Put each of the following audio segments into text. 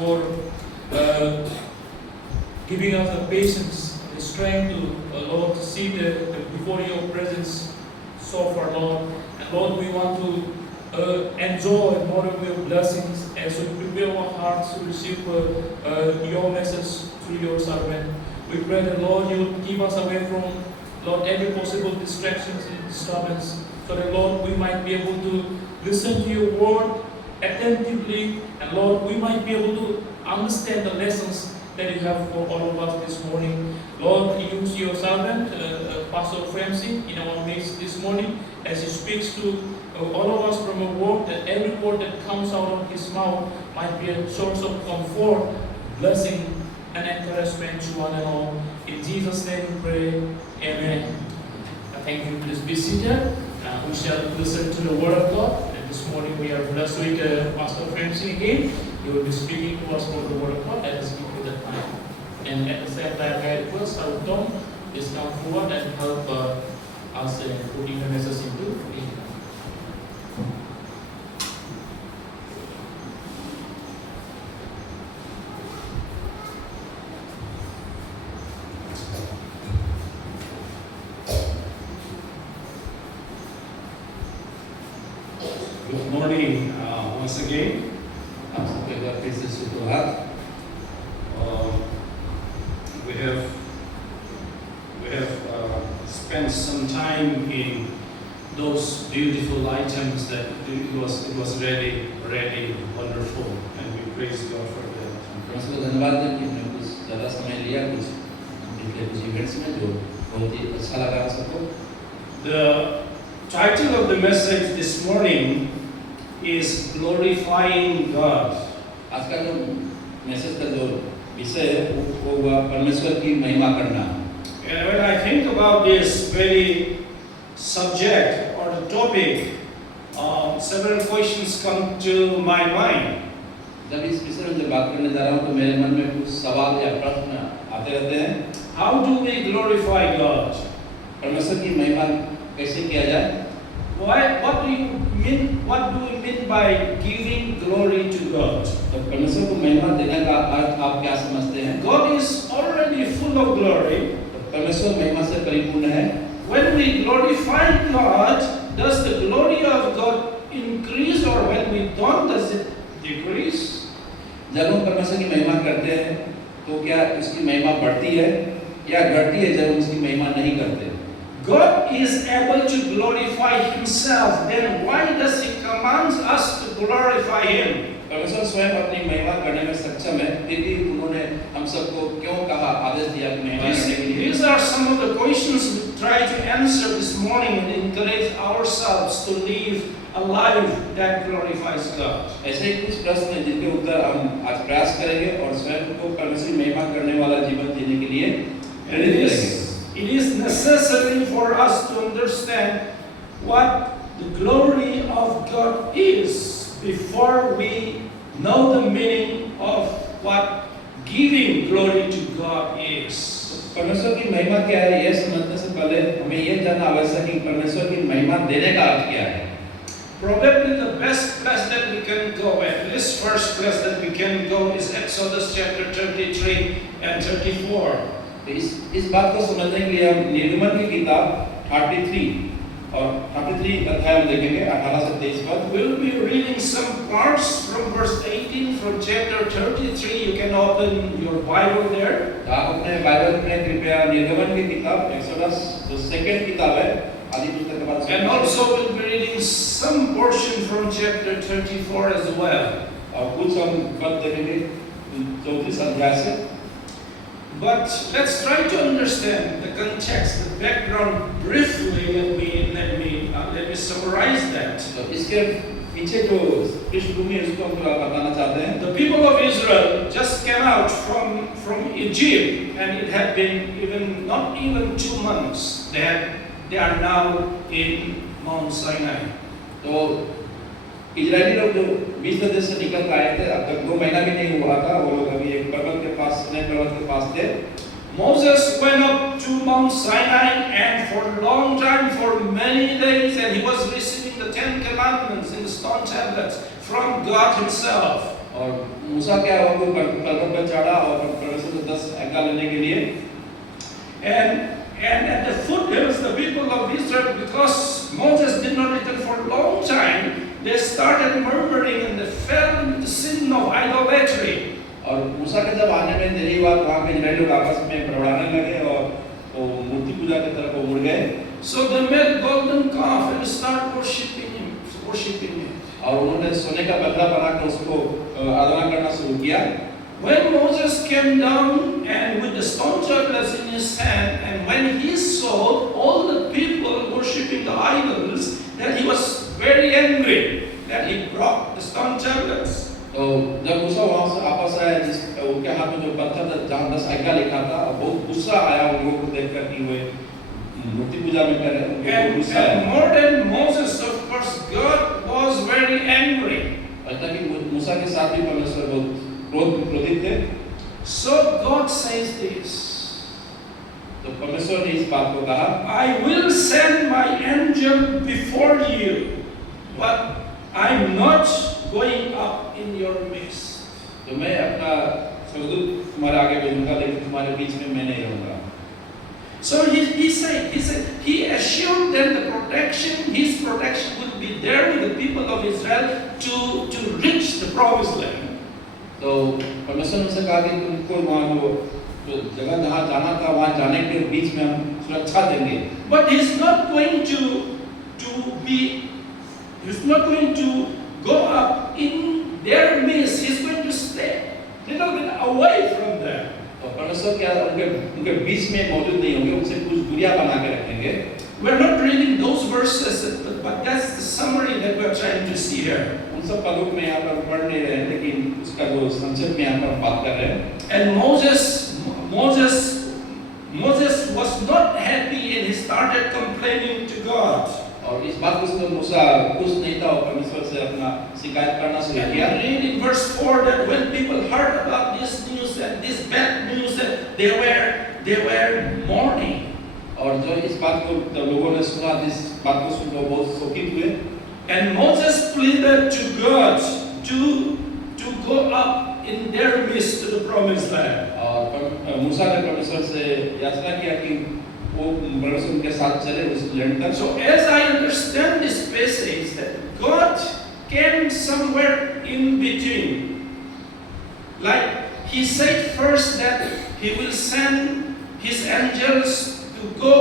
for giving us the patience, the strength to, Lord, to see before your presence so far, Lord. And Lord, we want to enjoy more of your blessings as we prepare our hearts to receive your message through your servant. We pray that, Lord, you will keep us away from, Lord, every possible distractions and disturbance, so that, Lord, we might be able to listen to your word attentively, and Lord, we might be able to understand the lessons that you have for all of us this morning. Lord, use your servant, Pastor Francis, in our midst this morning, as he speaks to all of us from a word, that every word that comes out of his mouth might be a source of comfort, blessing, and encouragement to one and all. In Jesus' name we pray, amen. Thank you. Please be seated. We shall listen to the word of God. And this morning we are blessed with Pastor Francis again. He will be speaking to us from the word of God. Let us give you the time. And at the same time, I request our Tom is come forward and help us putting the message into. Good morning once again. We have spent some time in those beautiful items that it was really wonderful, and we praise God for that. परमेश्वर को धन्यवाद दें कि हमने कुछ ज़्यादा समय लिया कुछ पिछले कुछ इवेंट्स में जो बहुत ही अच्छा लगा सबको. The title of the message this morning is Glorifying God. आज का जो मैसेज का जो विषय है वो हुआ परमेश्वर की महिमा करना. And when I think about this very subject or the topic, several questions come to my mind. जब इस विषय में जब बात करने जा रहा हूँ तो मेरे मन में कुछ सवाल या प्रश्न आते रहते हैं. How do we glorify God? परमेश्वर की महिमा कैसे किया जाए? What do you mean? What do we mean by giving glory to God? तो परमेश्वर को महिमा देने का अर्थ आप क्या समझते हैं? God is already full of glory. परमेश्वर महिमा से परिपूर्ण है. When we glorify God, does the glory of God increase, or when we don't, does it decrease? जब हम परमेश्वर की महिमा करते हैं तो क्या उसकी महिमा बढ़ती है या घटती है जब हम उसकी महिमा नहीं करते? God is able to glorify Himself. Then why does He command us to glorify Him? परमेश्वर स्वयं अपनी महिमा करने में सक्षम है, फिर भी उन्होंने हम सबको क्यों कहा, आदेश दिया कि महिमा करने के लिए? These are some of the questions we try to answer this morning and encourage ourselves to live a life that glorifies God. ऐसे ही कुछ प्रश्न हैं जिनके उत्तर हम आज प्रयास करेंगे और स्वयं को परमेश्वर की महिमा करने वाला जीवन जीने के लिए प्रेरित करेंगे. It is necessary for us to understand what the glory of God is before we know the meaning of what giving glory to God is. परमेश्वर की महिमा क्या है यह समझने से पहले हमें यह जानना आवश्यक है कि परमेश्वर की महिमा देने का अर्थ क्या है. Probably the best place that we can go, at least first place that we can go, is Exodus chapter 33 and 34. तो इस बात को समझने के लिए हम निर्गमन की किताब 33 और 33 अध्याय हम देखेंगे 18 से 23 पद. We'll be reading some parts from verse 18 from chapter 33. You can open your Bible there. आप अपने बाइबल में कृपया निर्गमन की किताब एक्सोडस जो सेकंड किताब है आदि पुस्तक के बाद. And also we'll be reading some portion from chapter 34 as well. और कुछ हम पद देखेंगे 34 अध्याय से. But let's try to understand the context, the background briefly. Let me summarize that. तो इसके पीछे जो पृष्ठभूमि है उसको हम थोड़ा बताना चाहते हैं. The people of Israel just came out from Egypt, and it had been not even 2 months. They are now in Mount Sinai. तो इजरायली लोग जो मिस्र देश से निकल कर आए थे, अब तक 2 महीना भी नहीं हुआ था. वो लोग अभी एक पर्वत के पास, सिनै पर्वत के पास थे. Moses went up to Mount Sinai, and for a long time, for many days, and he was receiving the 10 commandments in the stone tablets from God Himself. और मूसा क्या हुआ, वो पर्वत पर चढ़ा और परमेश्वर से 10 आज्ञा लेने के लिए। And at the foothills, the people of Israel, because Moses did not return for a long time, they started murmuring and they fell into the sin of idolatry. और मूसा के जब आने में देरी हुआ, वहाँ के इजराइली लोग आपस में बड़बड़ाने लगे और वो मूर्ति पूजा की तरफ वो मुड़ गए। So they made golden calf and started worshiping him. और उन्होंने सोने का बदला बनाकर उसको आराधना करना शुरू किया। When Moses came down and with the stone tablets in his hand, and when he saw all the people worshiping the idols, that he was very angry that he broke the stone tablets. तो जब मूसा वहाँ से वापस आया, जिस उनके हाथ में जो पत्थर था जहाँ 10 आज्ञा लिखा था, बहुत गुस्सा आया उन लोगों को देखकर कि वे मूर्ति पूजा में कर रहे हैं, उनको गुस्सा आया। And more than Moses, of course, God was very angry. ऐसा कि मूसा के साथ भी परमेश्वर बहुत क्रोधित थे। So God says this. तो परमेश्वर ने इस बात को कहा, I will send my angel before you, but I'm not going up in your midst. तो मैं अपना स्वर्गदूत तुम्हारे आगे भेजूंगा, लेकिन तुम्हारे बीच में मैं नहीं रहूंगा। So he said, he assured them the protection, his protection would be there with the people of Israel to reach the promised land. तो परमेश्वर ने उनसे कहा कि तुमको वहाँ जो जगह जहाँ जाना था वहाँ जाने के बीच में हम सुरक्षा देंगे। But he's not going to go up in their midst. He's going to stay a little bit away from them. तो परमेश्वर क्या उनके बीच में मौजूद नहीं होंगे, उनसे कुछ दूरियां बना के रखेंगे। We're not reading those verses, but that's the summary that we're trying to see here. उन सब पदों में यहाँ पर पढ़ नहीं रहे हैं, लेकिन उसका जो संक्षेप में यहाँ पर हम बात कर रहे हैं। And Moses was not happy and he started complaining to God. और इस बात को सुनकर मूसा खुश नहीं था और परमेश्वर से अपना शिकायत करना शुरू And किया। we read in verse 4 that when people heard about this news and this bad news, that they were mourning. और जो इस बात को जब लोगों ने सुना, इस बात को सुनकर बहुत शोकित हुए। And Moses pleaded to God to go up in their midst to the promised land. और मूसा ने परमेश्वर से याचना किया कि वो परमेश्वर उनके साथ चले उस लैंड तक। So as I understand this passage, that God came somewhere in between. Like he said first that he will send his angels to go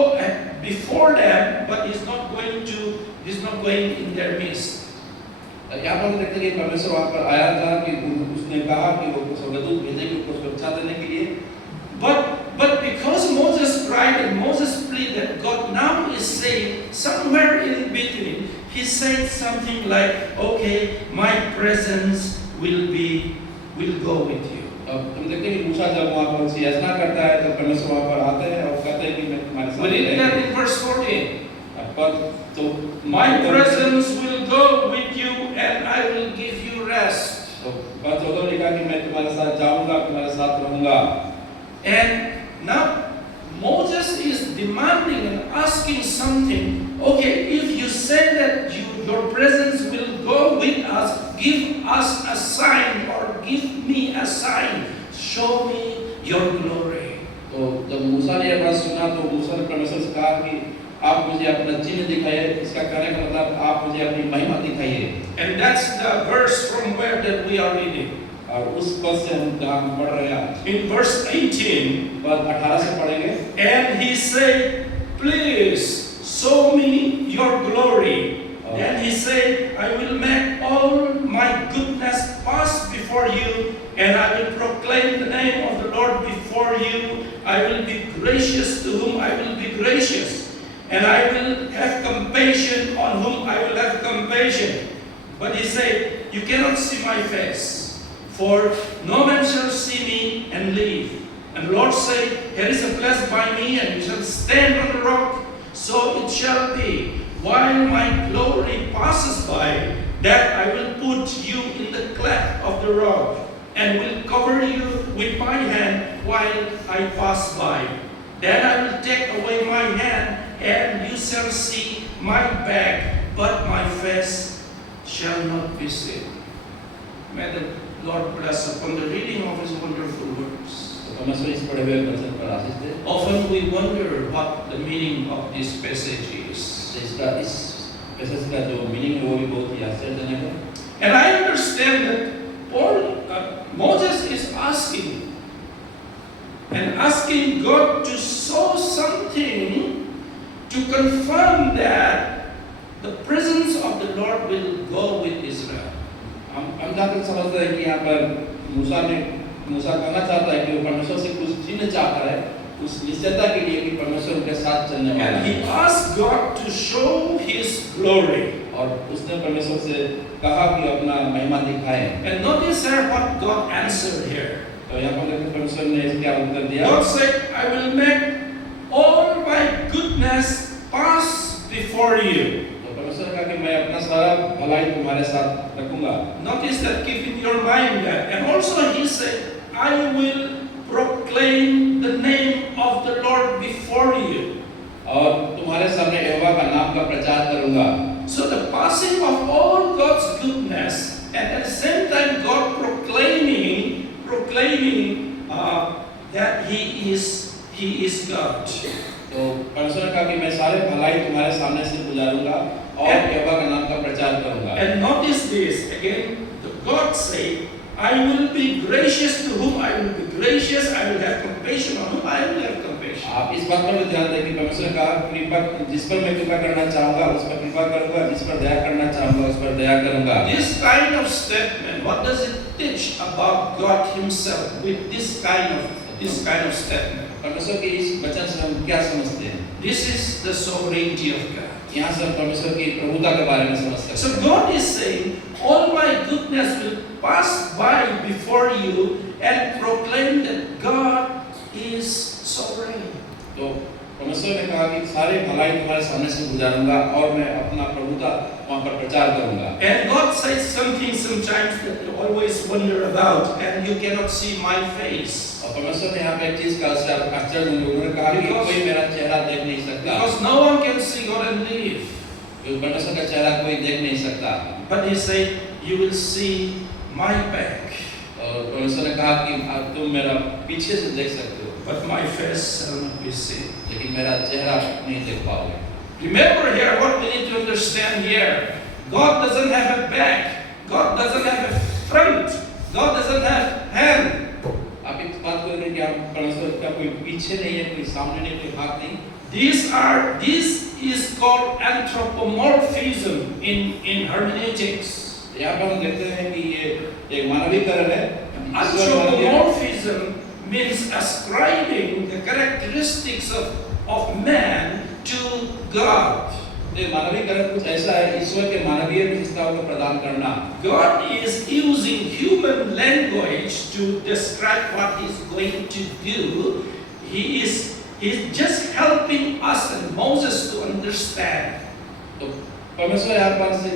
before them, but he's not going in their midst. यहाँ पर देखते हैं कि परमेश्वर वहाँ पर आया था कि उसने कहा कि वो स्वर्गदूत भेजेंगे उनको सुरक्षा देने के लिए। But because Moses cried and Moses pleaded, God now is saying somewhere in between. He said something like, "Okay, my presence will go with you." अब तुम देखते हैं कि मूसा जब वहाँ पर याचना करता है तो परमेश्वर वहाँ पर आते हैं और कहते हैं कि मैं तुम्हारे साथ We read that रहूँगा। in verse 14. पर तो My presence will go with you and I will give you rest. तो पर 14 लिखा कि मैं तुम्हारे साथ जाऊँगा, तुम्हारे साथ रहूँगा। And now Moses is demanding and asking something. Okay, if you say that your presence will go with us, give us a sign or give me a sign. Show me your glory. तो जब मूसा ने यह बात सुना तो मूसा ने परमेश्वर से कहा कि आप मुझे अपना चिन्ह दिखाइए। इसका कहने का मतलब आप मुझे अपनी महिमा दिखाइए। And that's the verse from where that we are reading. और उस पद से हम जहाँ पढ़ रहे हैं, In verse 18, पद 18 से पढ़ेंगे। and he said, "Please show me your glory." Then he said, "I will make all my goodness pass before you, and I will proclaim the name of the Lord before you. I will be gracious to whom I will be gracious, and I will have compassion on whom I will have compassion." But he said, "You cannot see my face, for no man shall see me and live." And the Lord said, "Here is a place by me, and you shall stand on the rock. So it shall be, while my glory passes by, that I will put you in the cleft of the rock, and will cover you with my hand while I pass by. Then I will take away my hand, and you shall see my back, but my face shall not be seen." May the Lord bless upon the reading of His wonderful words. तो परमेश्वर इस पढ़े हुए वचन पर आशीष दे। Often we wonder what the meaning of this passage is. इसका इस passage का जो मीनिंग है वो भी बहुत ही आश्चर्यजनक है। And I understand that Moses is asking God to show something to confirm that the presence of the Lord will go with Israel. हम जहाँ तक समझते हैं कि यहाँ पर मूसा कहना चाहता है कि वो परमेश्वर से कुछ चिन्ह चाहता है, उस निश्चयता के लिए कि परमेश्वर उनके साथ चलने वाला And he है। asked God to show His glory. और उसने परमेश्वर से कहा कि अपना महिमा दिखाए। And notice here what God answered here. तो यहाँ पर देखिए परमेश्वर ने इसका उत्तर दिया। God said, I will make all my goodness pass before you. तो परमेश्वर कहा कि मैं अपना सारा भलाई तुम्हारे साथ रखूंगा। Notice that, keep in your mind that. And also He said, I will proclaim the name of the Lord before you. और तुम्हारे सामने यहोवा का नाम का प्रचार करूंगा। So the passing of all God's goodness, and at the same time God proclaiming that He is God. तो परमेश्वर ने कहा कि मैं सारे भलाई तुम्हारे सामने से गुजारूंगा और यहोवा का नाम का प्रचार करूंगा। And notice this again. God said, I will be gracious to whom I will be gracious. I will have compassion on whom I will have compassion. आप इस बात पर भी ध्यान दें कि परमेश्वर ने कहा कृपा जिस पर मैं कृपा करना चाहूंगा उस पर कृपा करूंगा, जिस पर दया करना चाहूंगा उस पर दया करूंगा। This kind of statement, what does it teach about God Himself with this kind of statement? परमेश्वर के इस वचन से हम क्या समझते हैं? This is the sovereignty of God. यहाँ से हम परमेश्वर की प्रभुता के बारे में समझ सकते हैं। So God is saying, all my goodness will pass by before you and proclaim that God is sovereign. तो परमेश्वर ने कहा कि सारे भलाई तुम्हारे सामने से गुजारूंगा और मैं अपना प्रभुता वहाँ पर प्रचार करूंगा। And God says something sometimes that you always wonder about, and you cannot see my face. और परमेश्वर ने यहाँ पे एक चीज का आश्चर्य उन्होंने कहा कि कोई मेरा चेहरा देख नहीं सकता। Because no one can see God and live. परमेश्वर का चेहरा कोई देख नहीं सकता। But He said, you will see my back. और परमेश्वर ने कहा कि तुम मेरा पीछे से देख सकते हो, But my face shall not be seen. लेकिन मेरा चेहरा नहीं देख पाओगे। Remember here what we need to understand here. God doesn't have a back. God doesn't have a front. God doesn't have hand. आप इस बात को देखें कि आप परमेश्वर का कोई पीछे नहीं है, कोई सामने नहीं, कोई हाथ नहीं। This is called anthropomorphism in hermeneutics. यहाँ पर हम देखते हैं कि ये एक मानवीकरण है। Anthropomorphism means ascribing the characteristics of man to God. ये मानवीकरण कुछ ऐसा है, ईश्वर के मानवीय विशेषताओं को प्रदान करना। God is using human language to describe what He's going to do. He's just helping us and Moses to understand. तो परमेश्वर यहाँ पर से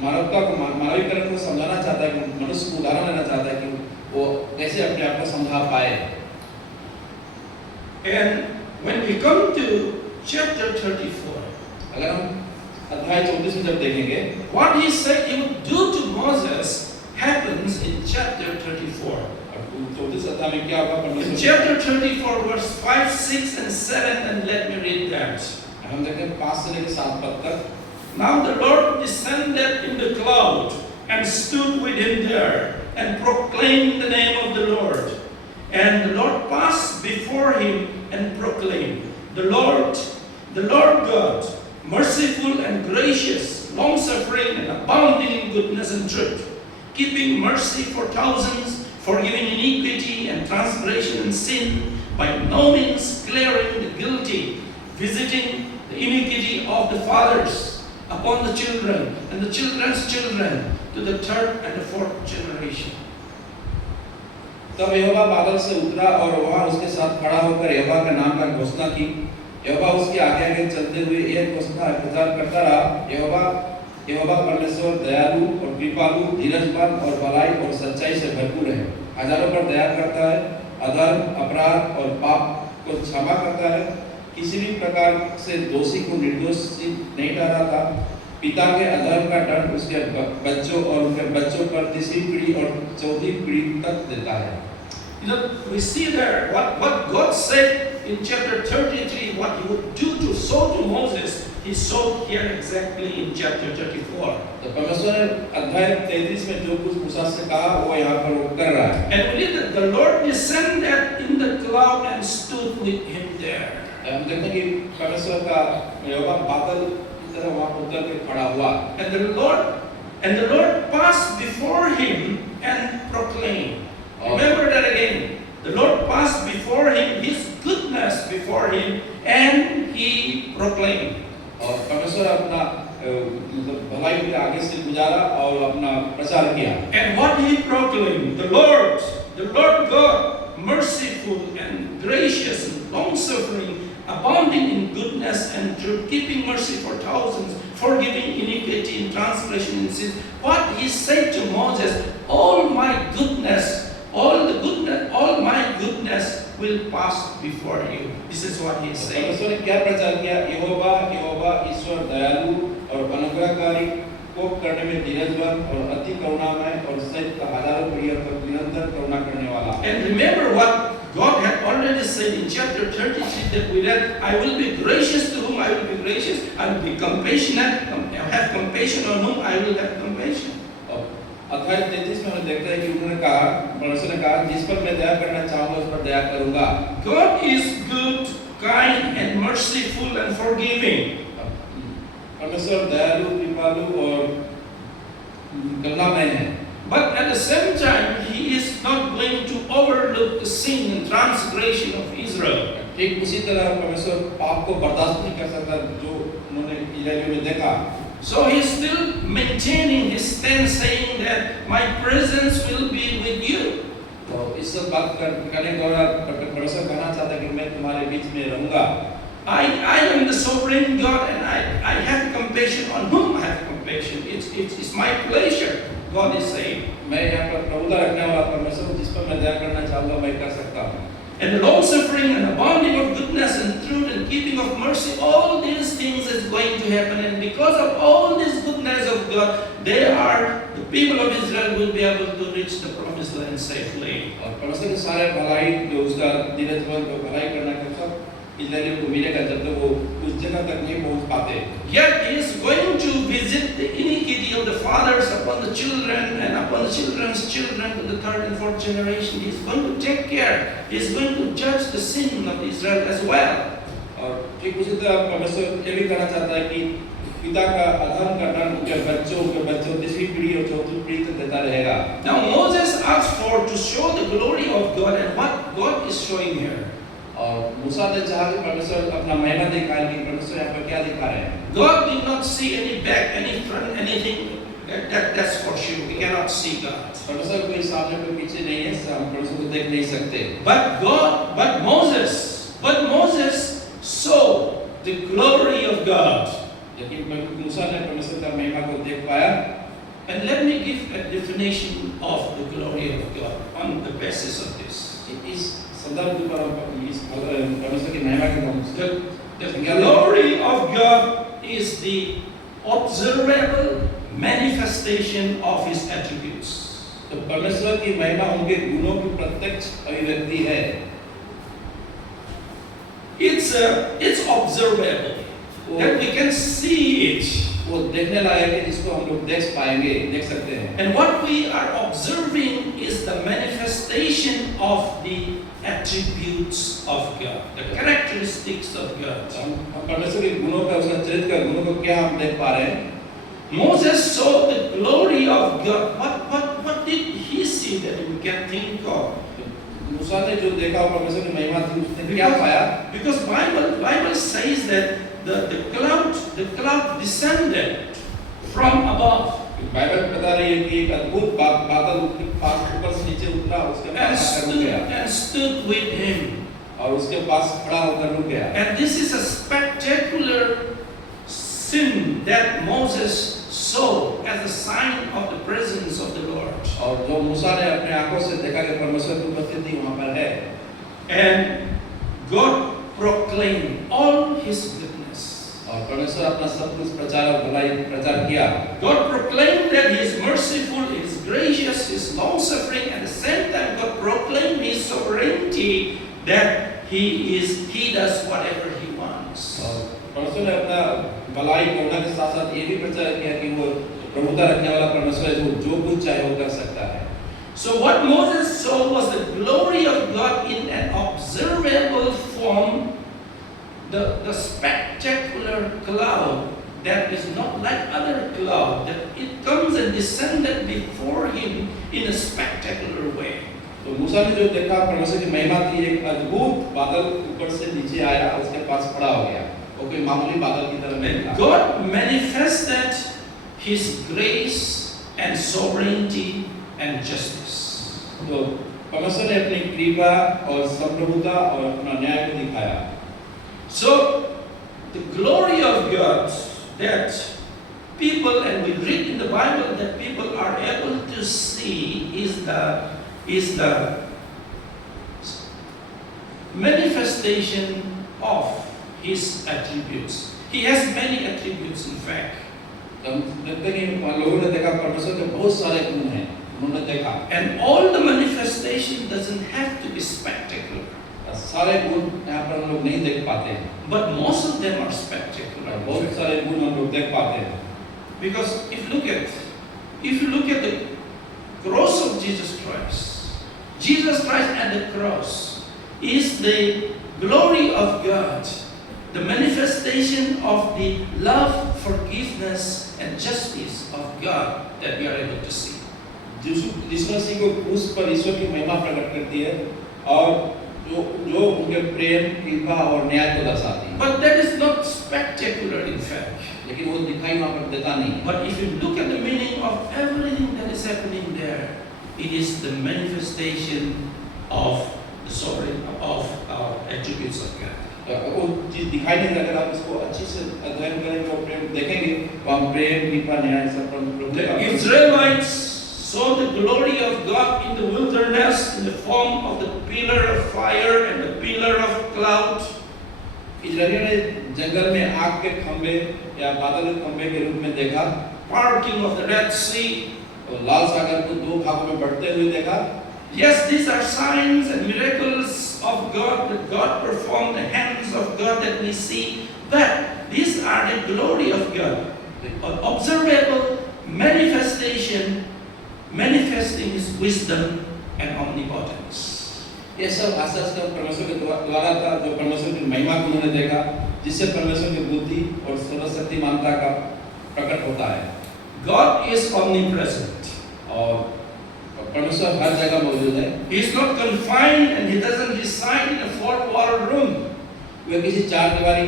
मानवता को मानवीकरण को समझाना चाहता है, कि मनुष्य को उदाहरण देना चाहता है कि वो कैसे अपने आप को समझा पाए। And when we come to chapter 34, अगर हम अध्याय 34 में जब देखेंगे, what He said He would do to Moses happens in chapter 34. 34 अध्याय में क्या होगा In परमेश्वर? chapter 34, verse 5, 6, and 7, and let me read that. हम देखें 5 से लेकर 7 पद तक। Now the Lord descended in the cloud and stood with him there and proclaimed the name of the Lord. And the Lord passed before him and proclaimed, the Lord God, merciful and gracious, long-suffering and abounding in goodness and truth, keeping mercy for thousands, forgiving iniquity and transgression and sin, by no means clearing the guilty, visiting the iniquity of the fathers upon the children and the children's children to the third and the fourth generation. तब यहोवा बादल से उतरा और वहाँ उसके साथ खड़ा होकर यहोवा के नाम का घोषणा की। यहोवा उसके आगे आगे चलते हुए यह घोषणा प्रचार करता रहा, यहोवा परमेश्वर दयालु और कृपालु, धीरजवान और भलाई और सच्चाई से भरपूर है, हजारों पर दया करता है, अधर्म, अपराध और पाप को क्षमा करता है, किसी भी प्रकार से दोषी को निर्दोष नहीं ठहराता, पिता के अधर्म का दंड उसके बच्चों और उनके बच्चों पर तीसरी पीढ़ी और चौथी पीढ़ी तक देता है। You know, we see there what God said in chapter 33, what He would do to show to Moses, He showed here exactly in chapter 34. तो परमेश्वर ने अध्याय 33 में जो कुछ मूसा से कहा वो यहाँ पर वो कर रहा है। And we read that the Lord descended in the cloud and stood with him there. हम देखते हैं कि परमेश्वर का यहोवा बादल की तरह वहाँ पर उतर के खड़ा हुआ। And the Lord passed before him and proclaimed. Remember that again. The Lord passed before him, His goodness before him, and He proclaimed. और परमेश्वर अपना भलाई के आगे से गुजारा और अपना प्रचार किया। And what He proclaimed, the Lord God, merciful and gracious and long-suffering, abounding in goodness and truth, keeping mercy for thousands, forgiving iniquity and transgression and sins. What He said to Moses, all my goodness will pass before you. This is what He said. परमेश्वर ने क्या प्रचार किया? यहोवा ईश्वर दयालु और अनुग्रहकारी, कोप करने में धीरजवान और अति करुणामय और सहित हजारों पीढ़ियों तक निरंतर करुणा करने वाला। And remember what God had already said in chapter 33 that we read, I will be gracious to whom I will be gracious, I will be compassionate, have compassion on whom I will have compassion. अध्याय 33 में हम देखते हैं कि उन्होंने कहा, परमेश्वर ने कहा, जिस पर मैं दया करना चाहूँगा उस पर दया करूँगा। God is good, kind and merciful and forgiving. परमेश्वर दयालु, कृपालु और करुणामय है। But at the same time, He is not going to overlook the sin and transgression of Israel. ठीक उसी तरह परमेश्वर पाप को बर्दाश्त नहीं कर सकता जो उन्होंने इस्राएलियों में देखा। So He is still maintaining His stance, saying that my presence will be with you. तो इस सब बात करने के दौरान परमेश्वर कहना चाहता है कि मैं तुम्हारे बीच में रहूँगा। I am the sovereign God, and I have compassion on whom I have compassion. It's my pleasure, God is saying. मैं यहाँ पर प्रभुता रखने वाला परमेश्वर जिस पर मैं दया करना चाहूँगा मैं कर सकता हूँ। And long suffering and abounding of goodness and truth and keeping of mercy, all these things is going to happen. And because of all this goodness of God, the people of Israel will be able to reach the promised land safely. और परमेश्वर के सारे भलाई जो उसका धीरजवान को भलाई करना के सब इस्राएलियों को मिलेगा जब तक वो उस जगह तक नहीं पहुँच पाते। Yet He is going to visit the iniquity of the fathers upon the children and upon the children's children to the third and fourth generation. He is going to take care. He is going to judge the sin of Israel as well. और ठीक उसी तरह परमेश्वर ये भी कहना चाहता है कि पिता का अधर्म का दंड उनके बच्चों तीसरी पीढ़ी और चौथी पीढ़ी तक देता रहेगा। Now Moses asked for to show the glory of God, and what God is showing here. और मूसा ने चाहा कि परमेश्वर अपना महिमा दिखाए कि परमेश्वर यहाँ पर क्या दिखा रहे हैं। God did not see any back, any front, anything. That's for sure. We cannot see God. परमेश्वर कोई सामने कोई पीछे नहीं है, हम परमेश्वर को देख नहीं सकते। But Moses saw the glory of God. लेकिन मूसा ने परमेश्वर का महिमा को देख पाया। And let me give a definition of the glory of God on the basis of this. इस संदर्भ पर इस परमेश्वर की महिमा के The glory of God is the observable manifestation of His attributes. तो परमेश्वर की महिमा उनके गुणों की प्रत्यक्ष अभिव्यक्ति है। It's observable that we can see it. वो देखने लायक है जिसको हम लोग देख पाएंगे, देख सकते हैं। And what we are observing is the manifestation of the attributes of God, the characteristics of God. हम परमेश्वर के गुणों का, उसका चरित्र का गुणों को क्या हम देख पा रहे हैं? Moses saw the glory of God. What did he see that we can think of? मूसा ने जो देखा परमेश्वर की महिमा थी उसने क्या पाया? Because Bible says that the cloud descended from above. Bible बता रही है कि एक अद्भुत बादल ऊपर से नीचे उतरा, उसके पास आकर रुक गया and stood with him. और उसके पास खड़ा होकर रुक गया। And this is a spectacular scene that Moses saw as a sign of the presence of the Lord. और जो मूसा ने अपने आंखों से देखा कि परमेश्वर की उपस्थिति वहाँ पर है। And God proclaimed all His goodness. और परमेश्वर अपना सब कुछ प्रचार और भलाई प्रचार किया। God proclaimed that He is merciful, He is gracious, He is long-suffering. At the same time, God proclaimed His sovereignty, that He does whatever He wants. और परमेश्वर ने अपना भलाई करने के साथ साथ ये भी प्रचार किया कि वो प्रभुता रखने वाला परमेश्वर है, जो कुछ चाहे वो कर सकता है। So what Moses saw was the glory of God in an observable form, the spectacular cloud that is not like other cloud, that it comes and descended before him in a spectacular way. तो मूसा ने जो देखा परमेश्वर की महिमा थी, एक अद्भुत बादल ऊपर से नीचे आया, उसके पास खड़ा हो गया। वो कोई मामूली बादल की तरह नहीं था। God manifested His grace and sovereignty and justice. तो परमेश्वर ने अपनी कृपा और संप्रभुता और अपना न्याय को दिखाया। So the glory of God that people, and we read in the Bible that people are able to see, is the manifestation of His attributes. He has many attributes, in fact. तो हम देखते हैं कि लोगों ने देखा परमेश्वर के बहुत सारे गुण हैं, उन्होंने देखा। And all the manifestation doesn't have to be spectacular, सारे गुण यहाँ पर हम लोग नहीं देख पाते हैं, but most of them are और spectacular. बहुत सारे गुण हम लोग देख पाते हैं। Because if you look at the cross of Jesus Christ at the cross is the glory of God, the manifestation of the love, forgiveness, and justice of God that we are able to see. यीशु मसीह को क्रूस पर ईश्वर की महिमा प्रकट करती है और जो उनके प्रेम, कृपा और न्याय को दर्शाती है। But that is not spectacular, in fact. लेकिन वो दिखाई वहाँ पर देता नहीं है। But if you look at the meaning of everything that is happening there, it is the manifestation of the sovereign of our attributes of God. वो चीज दिखाई नहीं, अगर आप इसको अच्छी से अध्ययन करेंगे और प्रेम देखेंगे तो हम प्रेम, कृपा, न्याय सब पर The Israelites saw the glory of God in the wilderness in the form of the pillar of fire and the pillar of cloud. इजरायलियों ने जंगल में आग के खंभे या बादल के खंभे के रूप में देखा, Parting of the Red Sea. और लाल सागर को दो भागों में बढ़ते हुए देखा। Yes, these are signs and miracles of God that God performed, the hands of God that we see. But these are the glory of God, an observable manifestation, manifesting His wisdom and omnipotence. ये सब आश्चर्य परमेश्वर के द्वारा था, जो परमेश्वर की महिमा को उन्होंने देखा, जिससे परमेश्वर की बुद्धि और सर्वशक्तिमानता का प्रकट होता है। God is omnipresent. और परमेश्वर हर जगह मौजूद है। He is not confined and He doesn't reside in a four-wall room. वे किसी चार दीवारी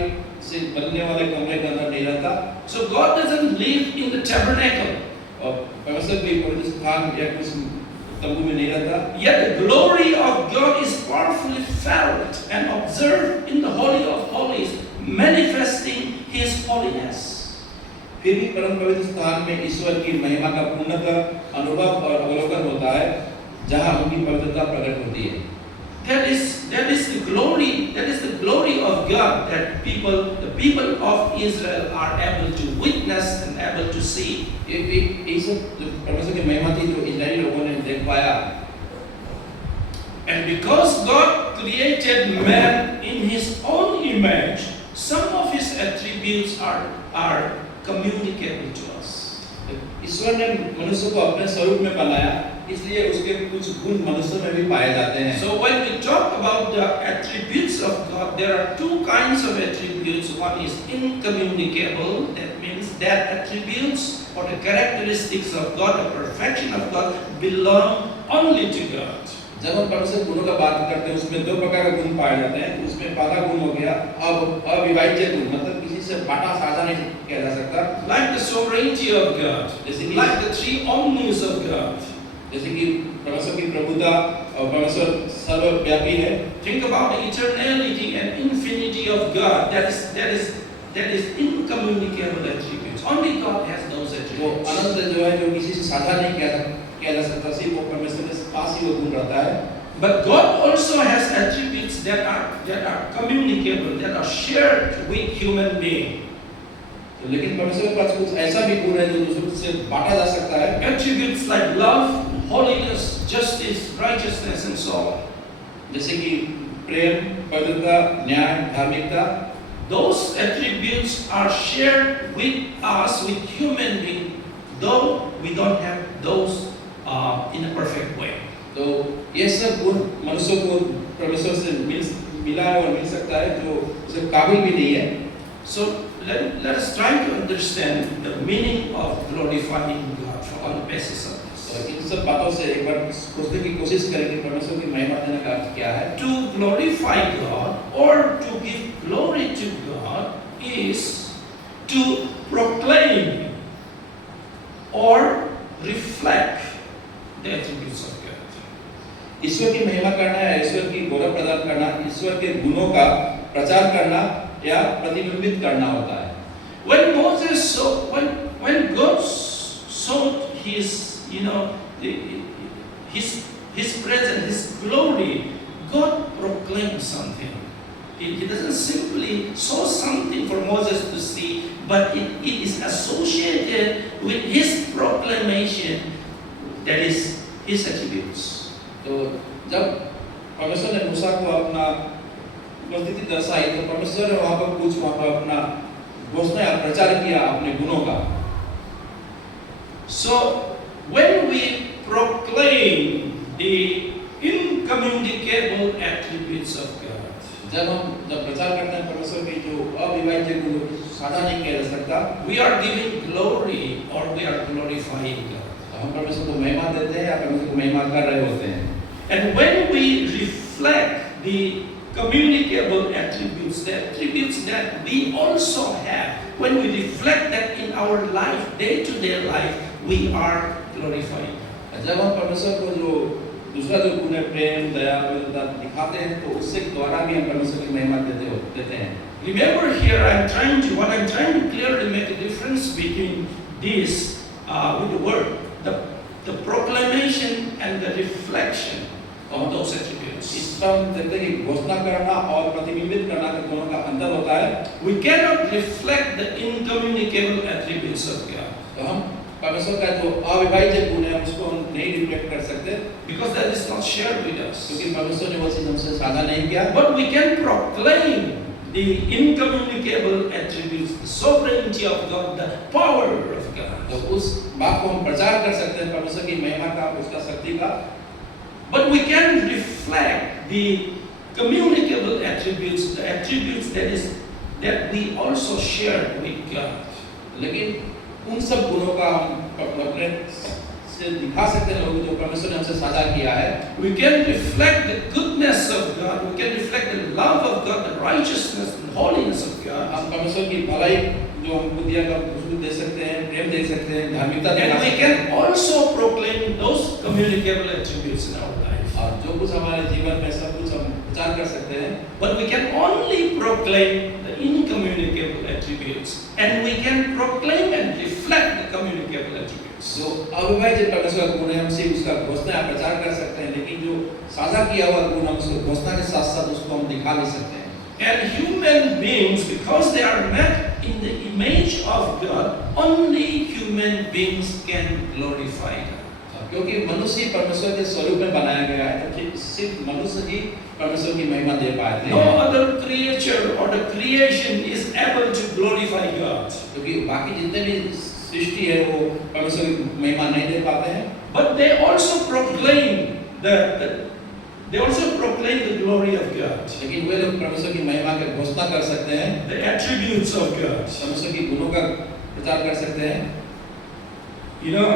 से बनने वाले कमरे के अंदर नहीं रहता। So God doesn't live in the tabernacle. और परमेश्वर भी पवित्र स्थान या कुछ तंबू में नहीं रहता। Yet the glory of God is powerfully felt and observed in the Holy of Holies, manifesting His holiness. फिर भी परम पवित्र स्थान में ईश्वर की महिमा का पूर्णतः अनुभव और अवलोकन होता है, जहां उनकी पवित्रता प्रकट होती है। That is the glory of God that the people of Israel are able to witness and able to see. ये सब जो परमेश्वर की महिमा थी जो इजरायली लोगों ने देख पाया। And because God created man in His own image, some of His attributes are communicable to us. ईश्वर ने मनुष्य को अपने स्वरूप में बनाया, इसलिए उसके कुछ गुण मनुष्य में भी पाए जाते हैं। So when we talk about the attributes of God, there are two kinds of attributes. One is incommunicable, that means that attributes or the characteristics of God, the perfection of God, belong only to God. जब हम परमेश्वर गुणों का बात करते हैं, उसमें दो प्रकार के गुण पाए जाते हैं। उसमें पहला गुण हो गया अविभाज्य गुण, मतलब किसी से बांटा साझा नहीं किया जा सकता। Like the sovereignty of God, like the three omnis of God. जैसे कि परमेश्वर की प्रभुता और परमेश्वर सर्वव्यापी है। Think about the eternality and infinity of God. That is incommunicable attributes. Only God has those वो attributes. अनंत जो है, जो किसी से साझा नहीं किया जा सकता, सिर्फ वो परमेश्वर के पास ही वो गुण रहता है। But God also has attributes that are communicable, that are shared with human being. तो लेकिन परमेश्वर के पास कुछ ऐसा भी गुण है जो दूसरों से बांटा जा सकता है। Attributes like love, holiness, justice, righteousness, and so on. जैसे कि प्रेम, पवित्रता, न्याय, धार्मिकता, Those attributes are shared with us, with human beings, though we don't have those in a perfect way. तो ये सब गुण मनुष्य को परमेश्वर से मिला है और मिल सकता है जो उसे काबिल भी नहीं है। So let us try to understand the meaning of glorifying God on the basis of this. तो इन सब बातों से एक बार सोचने की कोशिश करें कि परमेश्वर की महिमा देने का अर्थ क्या है। To glorify God or to give glory to God is to proclaim or reflect the attributes of God. ईश्वर की महिमा करना है, ईश्वर की गौरव प्रदान करना, ईश्वर के गुणों का प्रचार करना या प्रतिबिंबित करना होता है। When Moses saw, when God saw his, his presence, his glory, God proclaimed something. He doesn't simply show something for Moses to see, but it is associated with his proclamation, that is his attributes. तो जब परमेश्वर ने मूसा को अपना उपस्थिति दर्शाई तो परमेश्वर ने वहाँ पर अपना घोषणा या प्रचार किया अपने गुणों का। So when we proclaim the incommunicable attributes of God, जब प्रचार करते हैं परमेश्वर के जो अविभाज्य गुण साझा नहीं किया जा सकता, we are giving glory or we are glorifying God. हम परमेश्वर को महिमा देते हैं या परमेश्वर को महिमा कर रहे होते हैं। And when we reflect the communicable attributes, the attributes that we also have, when we reflect that in our life, day-to-day life, we are glorifying. जब हम परमेश्वर को जो दूसरा जो गुण है प्रेम, दया, पवित्रता दिखाते हैं तो उससे द्वारा भी हम परमेश्वर की महिमा देते हैं। Remember here, what I'm trying to clearly make a difference between this with the word, the proclamation and the reflection of those attributes. इस पर हम देखते हैं कि घोषणा करना और प्रतिबिंबित करना के दोनों का अंतर होता है। We cannot reflect the incommunicable attributes of God. तो हम परमेश्वर का जो अविभाज्य गुण है उसको हम नहीं रिफ्लेक्ट कर सकते Because that is not shared with us. क्योंकि परमेश्वर ने वो चीज हमसे साझा नहीं किया। But we can proclaim the incommunicable attributes, the sovereignty of God, the power of God. तो उस बात को हम प्रचार कर सकते हैं परमेश्वर की महिमा का, उसका शक्ति का। But we can reflect the communicable attributes, the attributes that we also share with God. लेकिन उन सब गुणों का हम अपने से दिखा सकते हैं लोग जो परमेश्वर ने हमसे साझा किया है। We can reflect the goodness of God. We can reflect the love of God, the righteousness and holiness of God. हम परमेश्वर की भलाई जो हमको दिया का उसको दे सकते हैं, प्रेम दे सकते हैं, धार्मिकता दे And we सकते हैं। can also proclaim those communicable attributes in our life. और जो कुछ हमारे जीवन में सब कुछ हम प्रचार कर सकते हैं। But we can only proclaim the incommunicable attributes, and we can proclaim and reflect the communicable attributes. जो अविभाज्य परमेश्वर का गुण है हम सिर्फ उसका घोषणा या प्रचार कर सकते हैं, लेकिन जो साझा किया हुआ गुण हम उसको घोषणा के साथ साथ उसको हम दिखा भी सकते हैं। And human beings, because they are made in the image of God, only human beings can glorify God. क्योंकि मनुष्य ही परमेश्वर के स्वरूप में बनाया गया है, तो सिर्फ मनुष्य ही परमेश्वर की महिमा दे पाते No हैं। other creature or the creation is able to glorify God. क्योंकि बाकी जितने भी सृष्टि है वो परमेश्वर की महिमा नहीं दे पाते हैं। But they also proclaim the glory of God, लेकिन वे लोग परमेश्वर की महिमा की घोषणा कर सकते हैं, the attributes of God. परमेश्वर की गुणों का प्रचार कर सकते हैं। You know,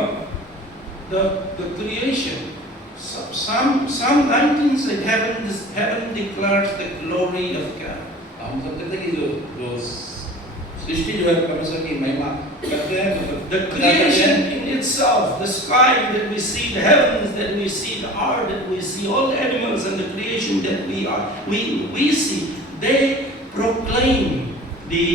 the creation. Psalm 19 said, heaven declares the glory of God. हम सब कहते हैं कि जो सृष्टि जो है परमेश्वर की महिमा करते हैं, मतलब The creation in itself, the sky that we see, the heavens that we see, the earth that we see, all the animals and the creation that we see, they proclaim the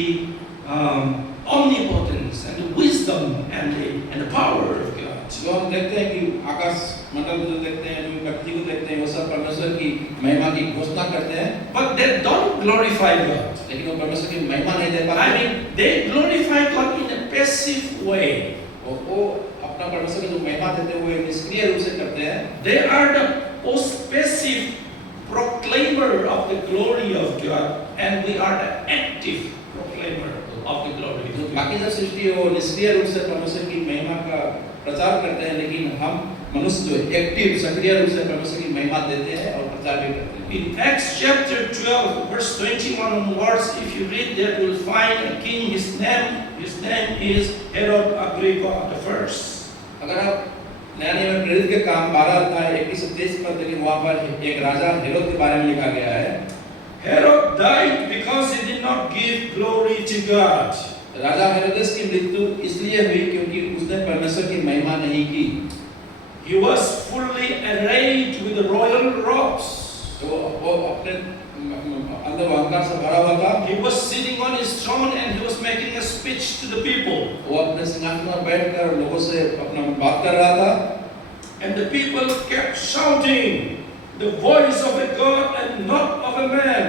omnipotence and the wisdom and the power of God. जो हम देखते हैं कि आकाश मंडल को जो देखते हैं, जो प्रकृति को देखते हैं, वो सब परमेश्वर की महिमा की घोषणा करते हैं। But they don't glorify God. लेकिन वो परमेश्वर की महिमा नहीं दे पाते। I mean, they glorify God in a passive way. वो अपना परमेश्वर की जो महिमा देते हुए निष्क्रिय रूप से करते हैं। They are the passive proclaimer of the glory of God, and we are the active proclaimer of the glory जो of God. बाकी सब सृष्टि है वो निष्क्रिय रूप से परमेश्वर की महिमा का प्रचार करते हैं, लेकिन हम मनुष्य जो एक्टिव सक्रिय रूप से परमेश्वर की महिमा देते हैं और प्रचार भी करते हैं। In Acts chapter 12, verse 21 onwards, if you read there, you will find a king. His name is Herod Agrippa the first. अगर आप नया नियम में प्रेरित के काम 12 अध्याय 21 से 23 पद देखें, वहाँ पर एक राजा हेरोद के बारे में लिखा गया है। Herod died because he did not give glory to God. राजा हेरोदेस की मृत्यु इसलिए हुई क्योंकि उसने परमेश्वर की महिमा नहीं की। He was fully arrayed with the royal robes. तो वो अपने अंदर अहंकार से भरा हुआ था। He was sitting on his throne and he was making a speech to the people. वो अपने सिंहासन पर बैठकर लोगों से अपना बात कर रहा था। And the people kept shouting, the voice of a God and not of a man.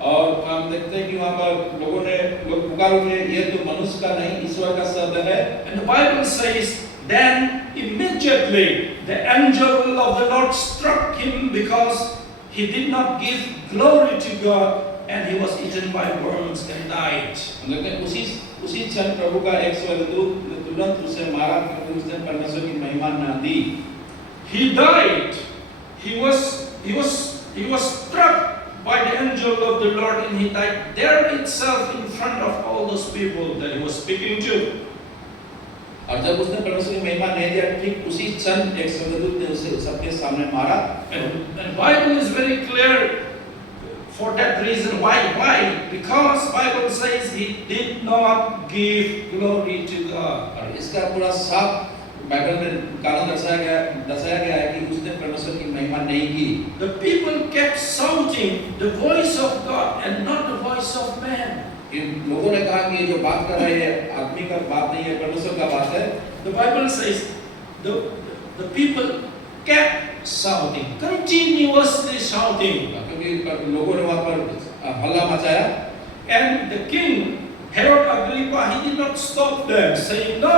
और हम देखते हैं कि वहाँ पर लोग पुकार उठे, ये तो मनुष्य का नहीं ईश्वर का शब्द है। And the Bible says, then immediately the angel of the Lord struck him because he did not give glory to God, and he was eaten by worms and died. हम देखते हैं उसी क्षण प्रभु का एक स्वर्गदूत तुरंत उसे मारा क्योंकि उसने परमेश्वर की महिमा न दी। He died. He was struck by the angel of the Lord, and he died there itself in front of all those people that he was speaking to. और जब उसने परमेश्वर की महिमा नहीं दिया, ठीक उसी क्षण एक स्वर्गदूत ने उसे सबके सामने मारा। And Bible is very clear for that reason. Why? Because Bible says he did not give glory to God. और इसका पूरा साफ बाइबल में कारण दर्शाया गया है कि उसने परमेश्वर की महिमा नहीं की। The people kept shouting the voice of God and not the voice of man. इन लोगों ने कहा कि ये जो बात कर रहा है ये आदमी का बात नहीं है, परमेश्वर का बात है। The Bible says the people kept shouting, continuously shouting. क्योंकि लोगों ने वहाँ पर हल्ला मचाया। And the king, Herod Agrippa, he did not stop them, saying, no,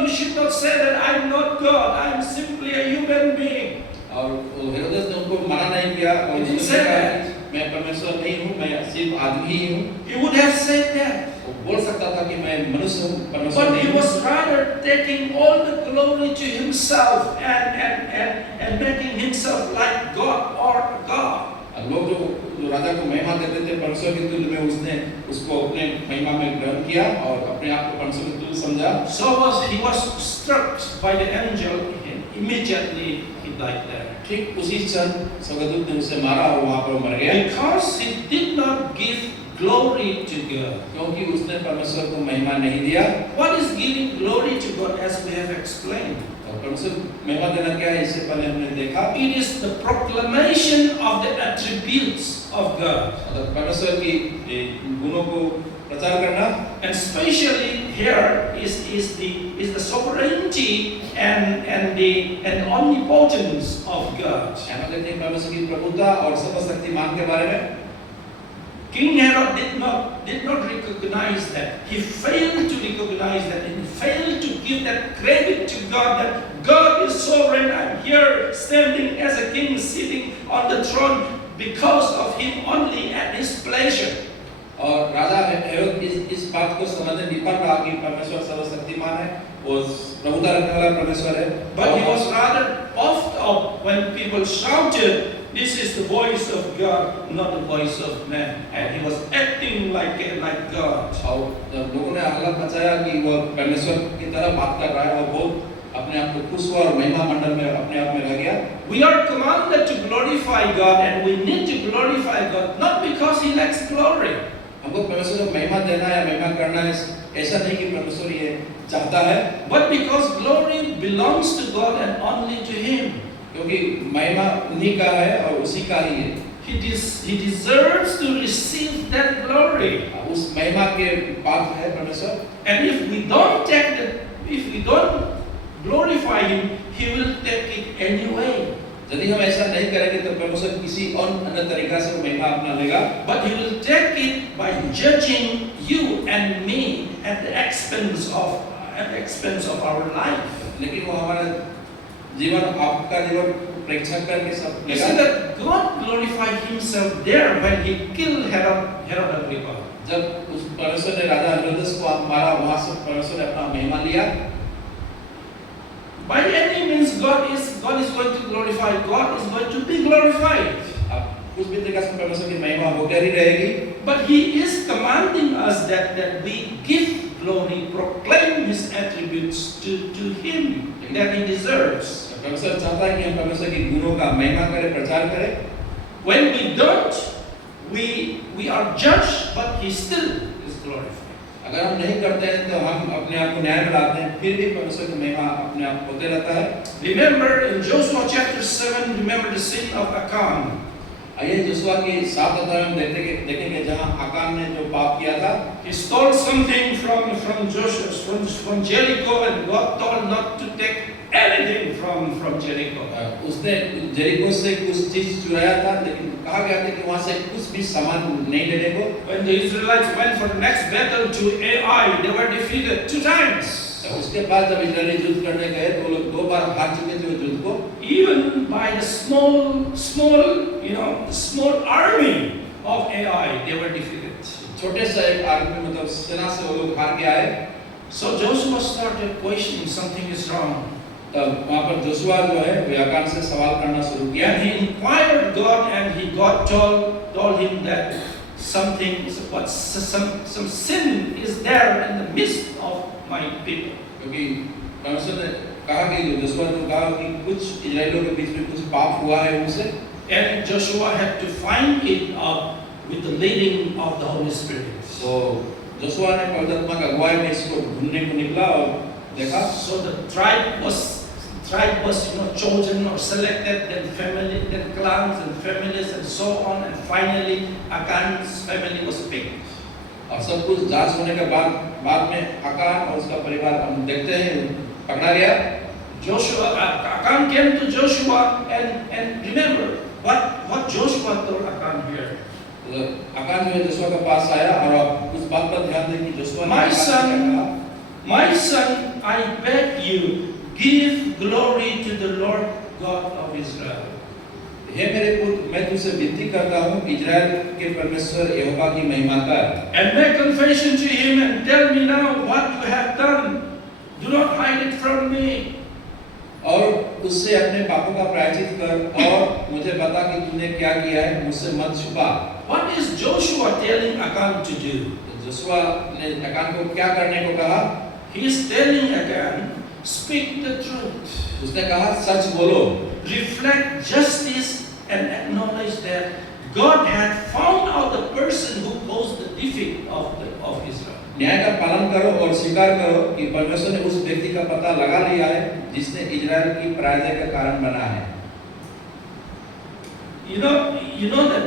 you should not say that I'm not God, I'm simply a human being. और हेरोदेस ने उनको मना नहीं किया और उसने कहा मैं परमेश्वर नहीं हूँ, मैं सिर्फ आदमी ही हूँ। He would have said that. वो बोल सकता था कि मैं मनुष्य हूँ, परमेश्वर But नहीं he हूँ। was rather taking all the glory to himself and making himself like God or God. लोग जो राजा को महिमा देते थे परमेश्वर के तुल्य में, उसने उसको अपने महिमा में ग्रहण किया और अपने आप को परमेश्वर के तुल्य समझा। So he was struck by the angel, and immediately he died there. ठीक उसी क्षण स्वर्गदूत ने उसे मारा और वहाँ पर मर गया। Because he did not give glory to God. क्योंकि उसने परमेश्वर को महिमा नहीं दिया। What is giving glory to God, as we have explained? और परमेश्वर महिमा देना क्या है, इससे पहले हमने देखा। It is the proclamation of the attributes of God. परमेश्वर की गुणों को प्रचार करना। And especially here is the sovereignty and the omnipotence of God. यहाँ देखते हैं परमेश्वर की प्रभुता और सर्वशक्तिमान के बारे में। King Herod did not recognize that. He failed to recognize that, and he failed to give that credit to God, that God is sovereign. I'm here standing as a king sitting on the throne because of him only at his pleasure. और राजा हेरोद इस बात को समझने विफल रहा कि परमेश्वर सर्वशक्तिमान है, वो प्रभुता रखने वाला परमेश्वर है। But he was rather puffed up when people shouted, "This is the voice of God, not the voice of man." And he was acting like God. और लोगों ने हल्ला मचाया कि वो परमेश्वर की तरह बात कर रहा है, वो बहुत अपने आप को खुश हुआ और महिमा मंडल में अपने आप में रह गया। We are commanded to glorify God, and we need to glorify God not because he lacks glory. हमको परमेश्वर को महिमा देना या महिमा करना है, ऐसा नहीं कि परमेश्वर ये चाहता है, But because glory belongs to God and only to him. क्योंकि महिमा उन्हीं का है और उसी का ही है। He deserves to receive that glory. उस महिमा के पात्र है परमेश्वर। And if we don't glorify him, he will take it anyway. यदि हम ऐसा नहीं करेंगे तो परमेश्वर किसी और अन्य तरीका से वो महिमा अपना लेगा, But He will take it by judging you and me at the expense of our life. लेकिन वो हमारा जीवन, आपका जीवन परीक्षण करके सब You लेगा। see that God glorified Himself there when He killed Herod Agrippa. जब उस परमेश्वर ने राजा हेरोदेस को मारा, वहां से परमेश्वर ने अपना महिमा लिया। By any means, God is going to glorify. God is going to be glorified. अब कुछ भी तरीका से परमेश्वर की महिमा होकर ही रहेगी, But He is commanding us that we give glory, proclaim His attributes to Him that He deserves. परमेश्वर चाहता है कि हम परमेश्वर के गुणों का महिमा करें, प्रचार करें। When we don't, we are judged, but He still is glorified. अगर हम नहीं करते हैं तो हम अपने आप को न्याय में लाते हैं, फिर भी परमेश्वर की महिमा अपने आप होते रहता है। Remember in Joshua chapter 7, remember the sin of Achan. आइए जोशुआ की 7 अध्याय में देखेंगे जहां आकान ने जो पाप किया था। He stole something from Jericho, and God told not to take anything from Jericho. उसने जेरिको से कुछ चीज चुराया था, लेकिन कहा गया था कि वहां से कुछ भी सामान नहीं लेने को। When the Israelites went for the next battle to Ai, they were defeated 2 times. उसके बाद जब इजरायली युद्ध करने गए तो लोग 2 बार हार चुके थे युद्ध को। Even by the small army of Ai, they were defeated. छोटे से एक आर्मी मतलब सेना से वो लोग हार के आए। So Joshua started questioning something is wrong. तब वहां पर जोशुआ जो है वो आकान से सवाल करना शुरू किया। And he inquired God, and God told him that some sin is there in the midst of my people. क्योंकि परमेश्वर ने कहा कि जोशुआ को कहा कि कुछ इजरायलियों के बीच में कुछ पाप हुआ है उनसे। And Joshua had to find it out with the leading of the Holy Spirit. तो जोशुआ ने पवित्र आत्मा की अगुवाई में इसको ढूंढने को निकला और देखा। So the tribe was chosen or selected, then family, then clans and families and so on, and finally Achan's family was picked. और सब कुछ जांच होने के बाद में आकान और उसका परिवार हम देखते हैं पकड़ा गया। Achan came to Joshua and remember what Joshua told Achan here. आकान जो है जोशुआ के पास आया और आप उस बात पर ध्यान दें कि जोशुआ ने My son, I beg you, give glory to the Lord God of Israel. हे मेरे पुत्र, मैं तुझसे विनती करता हूँ, इजराइल के परमेश्वर यहोवा की महिमा कर। And make confession to him and tell me now what you have done. Do not hide it from me. और उससे अपने पापों का प्रायश्चित कर और मुझे बता कि तूने क्या किया है, मुझसे मत छुपा। What is Joshua telling Achan to do? Joshua ने आकान को क्या करने को कहा? He is telling Achan, speak the truth. उसने कहा सच बोलो, reflect justice and acknowledge that God had found out the person who caused the defeat of Israel. न्याय का पालन करो और स्वीकार करो कि परमेश्वर ने उस व्यक्ति का पता लगा लिया है जिसने इजराइल की पराजय का कारण बना है। You know that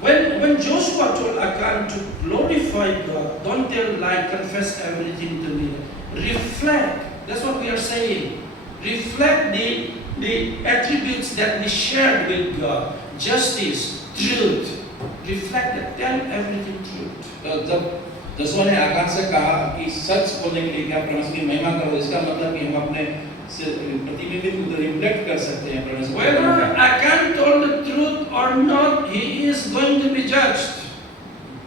when Joshua told Achan to glorify God, don't tell lie, confess everything to me. Reflect. That's what we are saying. Reflect the attributes that we shared with God. Justice, truth. Reflect that. Tell everything truth. तो जब Joshua ने आकान से कहा कि सच बोलने के लिए क्या परमेश्वर की महिमा करो, इसका मतलब कि हम अपने प्रतिबिंबित को रिफ्लेक्ट कर सकते हैं परमेश्वर। Whether Achan told the truth or not, he is going to be judged.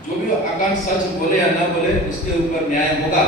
जो भी आकान सच बोले या ना बोले, उसके ऊपर न्याय होगा।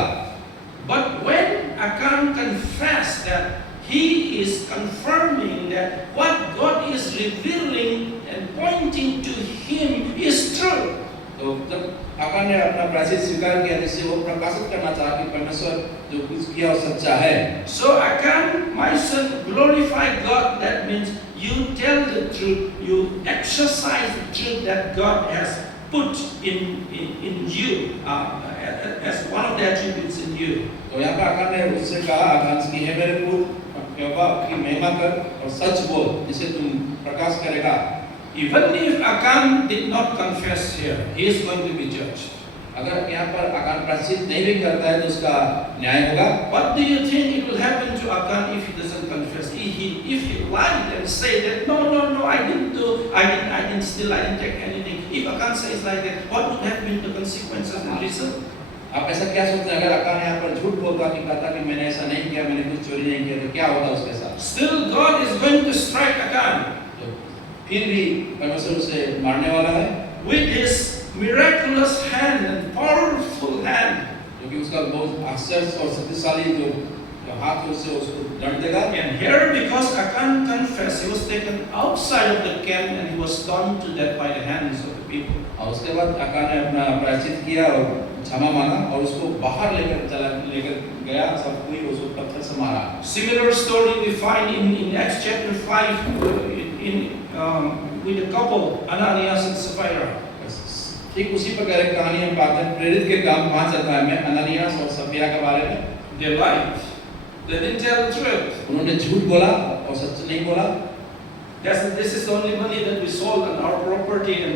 But when Achan confessed that he is confirming that what God is revealing and pointing to him is true. तो जब आकान ने अपना प्रायश्चित स्वीकार किया, जिससे वो प्रकाशित करना चाहा कि परमेश्वर जो कुछ किया वो सच्चा है। So Achan, my son, glorify God. That means you tell the truth, you exercise the truth that God has put in you as one of the attributes in you. तो यहाँ पर आकान ने उससे कहा, आकान की है मेरे पुत्र, यहोवा की महिमा कर और सच बोल, जिसे तुम प्रकाश करेगा। Even if Achan did not confess here, he is going to be judged. अगर यहाँ पर अकान प्रायश्चित नहीं भी करता है तो उसका न्याय होगा। What do you think it will happen to Achan if he doesn't confess? If he lied and say that no, I didn't do, I didn't steal, I didn't take anything. If Achan says like that, what would have been the consequences and result? आप ऐसा क्या सोचते हैं, अगर अकान यहाँ पर झूठ बोलता कि कहता कि मैंने ऐसा नहीं किया, मैंने कुछ चोरी नहीं किया, तो क्या होता उसके साथ? Still God is going to strike Achan तो फिर भी परमेश्वर उसे मारने वाला है, with his miraculous hand and powerful hand. क्योंकि उसका बहुत आश्चर्य और शक्तिशाली जो हाथ है उससे उसको दंड देगा। And here, because Achan confessed, he was taken outside of the camp and he was stoned to death by the hands of the people. और उसके बाद अकान ने अपना प्रायश्चित किया और क्षमा मांगा और उसको बाहर लेकर गया, सब कोई उसको पत्थर से मारा। Similar story we find in Acts chapter 5 with a couple, Ananias and Sapphira. ठीक उसी प्रकार की कहानी हम पाते हैं प्रेरित के काम 5 अध्याय में अननियास और सफिया के बारे में। They lied. They didn't tell the truth. उन्होंने झूठ बोला और सच नहीं बोला। This is the only money that we sold on our property, and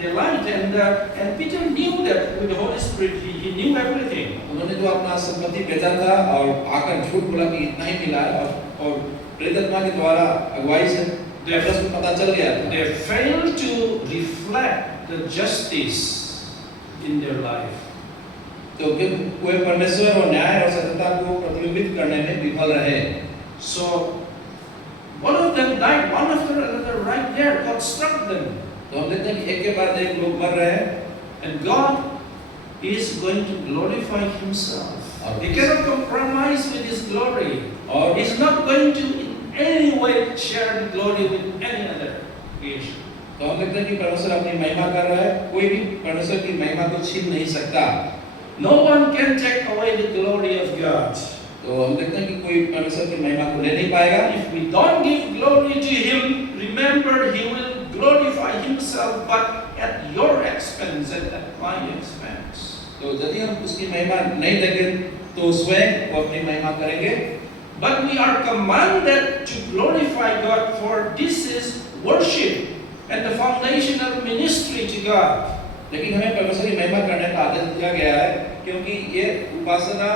they lied. And Peter knew that with the Holy Spirit, he knew everything. उन्होंने जो अपना संपत्ति बेचा था और आकर झूठ बोला कि इतना ही मिला है और प्रेरित आत्मा के द्वारा अगुवाई से पतरस को पता चल गया था। They failed to reflect the justice in their life. तो वे परमेश्वर और न्याय और सत्यता को प्रतिबिंबित करने में विफल रहे। So one of them died, one after another, right there. God struck them. तो हम देखते हैं कि एक के बाद एक लोग मर रहे हैं, And God is going to glorify Himself. He cannot compromise with His glory. और He's not going to in any way share the glory with any other creation. तो हम देखते हैं कि परमेश्वर अपनी महिमा कर रहा है, कोई भी परमेश्वर की महिमा को छीन नहीं सकता। No one can take away the glory of God. तो हम देखते हैं कि कोई परमेश्वर की महिमा को ले नहीं पाएगा। If we don't give glory to Him, remember He will glorify Himself, but at your expense and at my expense. तो यदि हम उसकी महिमा नहीं देंगे तो स्वयं वो अपनी महिमा करेंगे। But we are commanded to glorify God, for this is worship and the foundational ministry to God. लेकिन हमें परमेश्वर की महिमा करने का आदेश दिया गया है, क्योंकि ये उपासना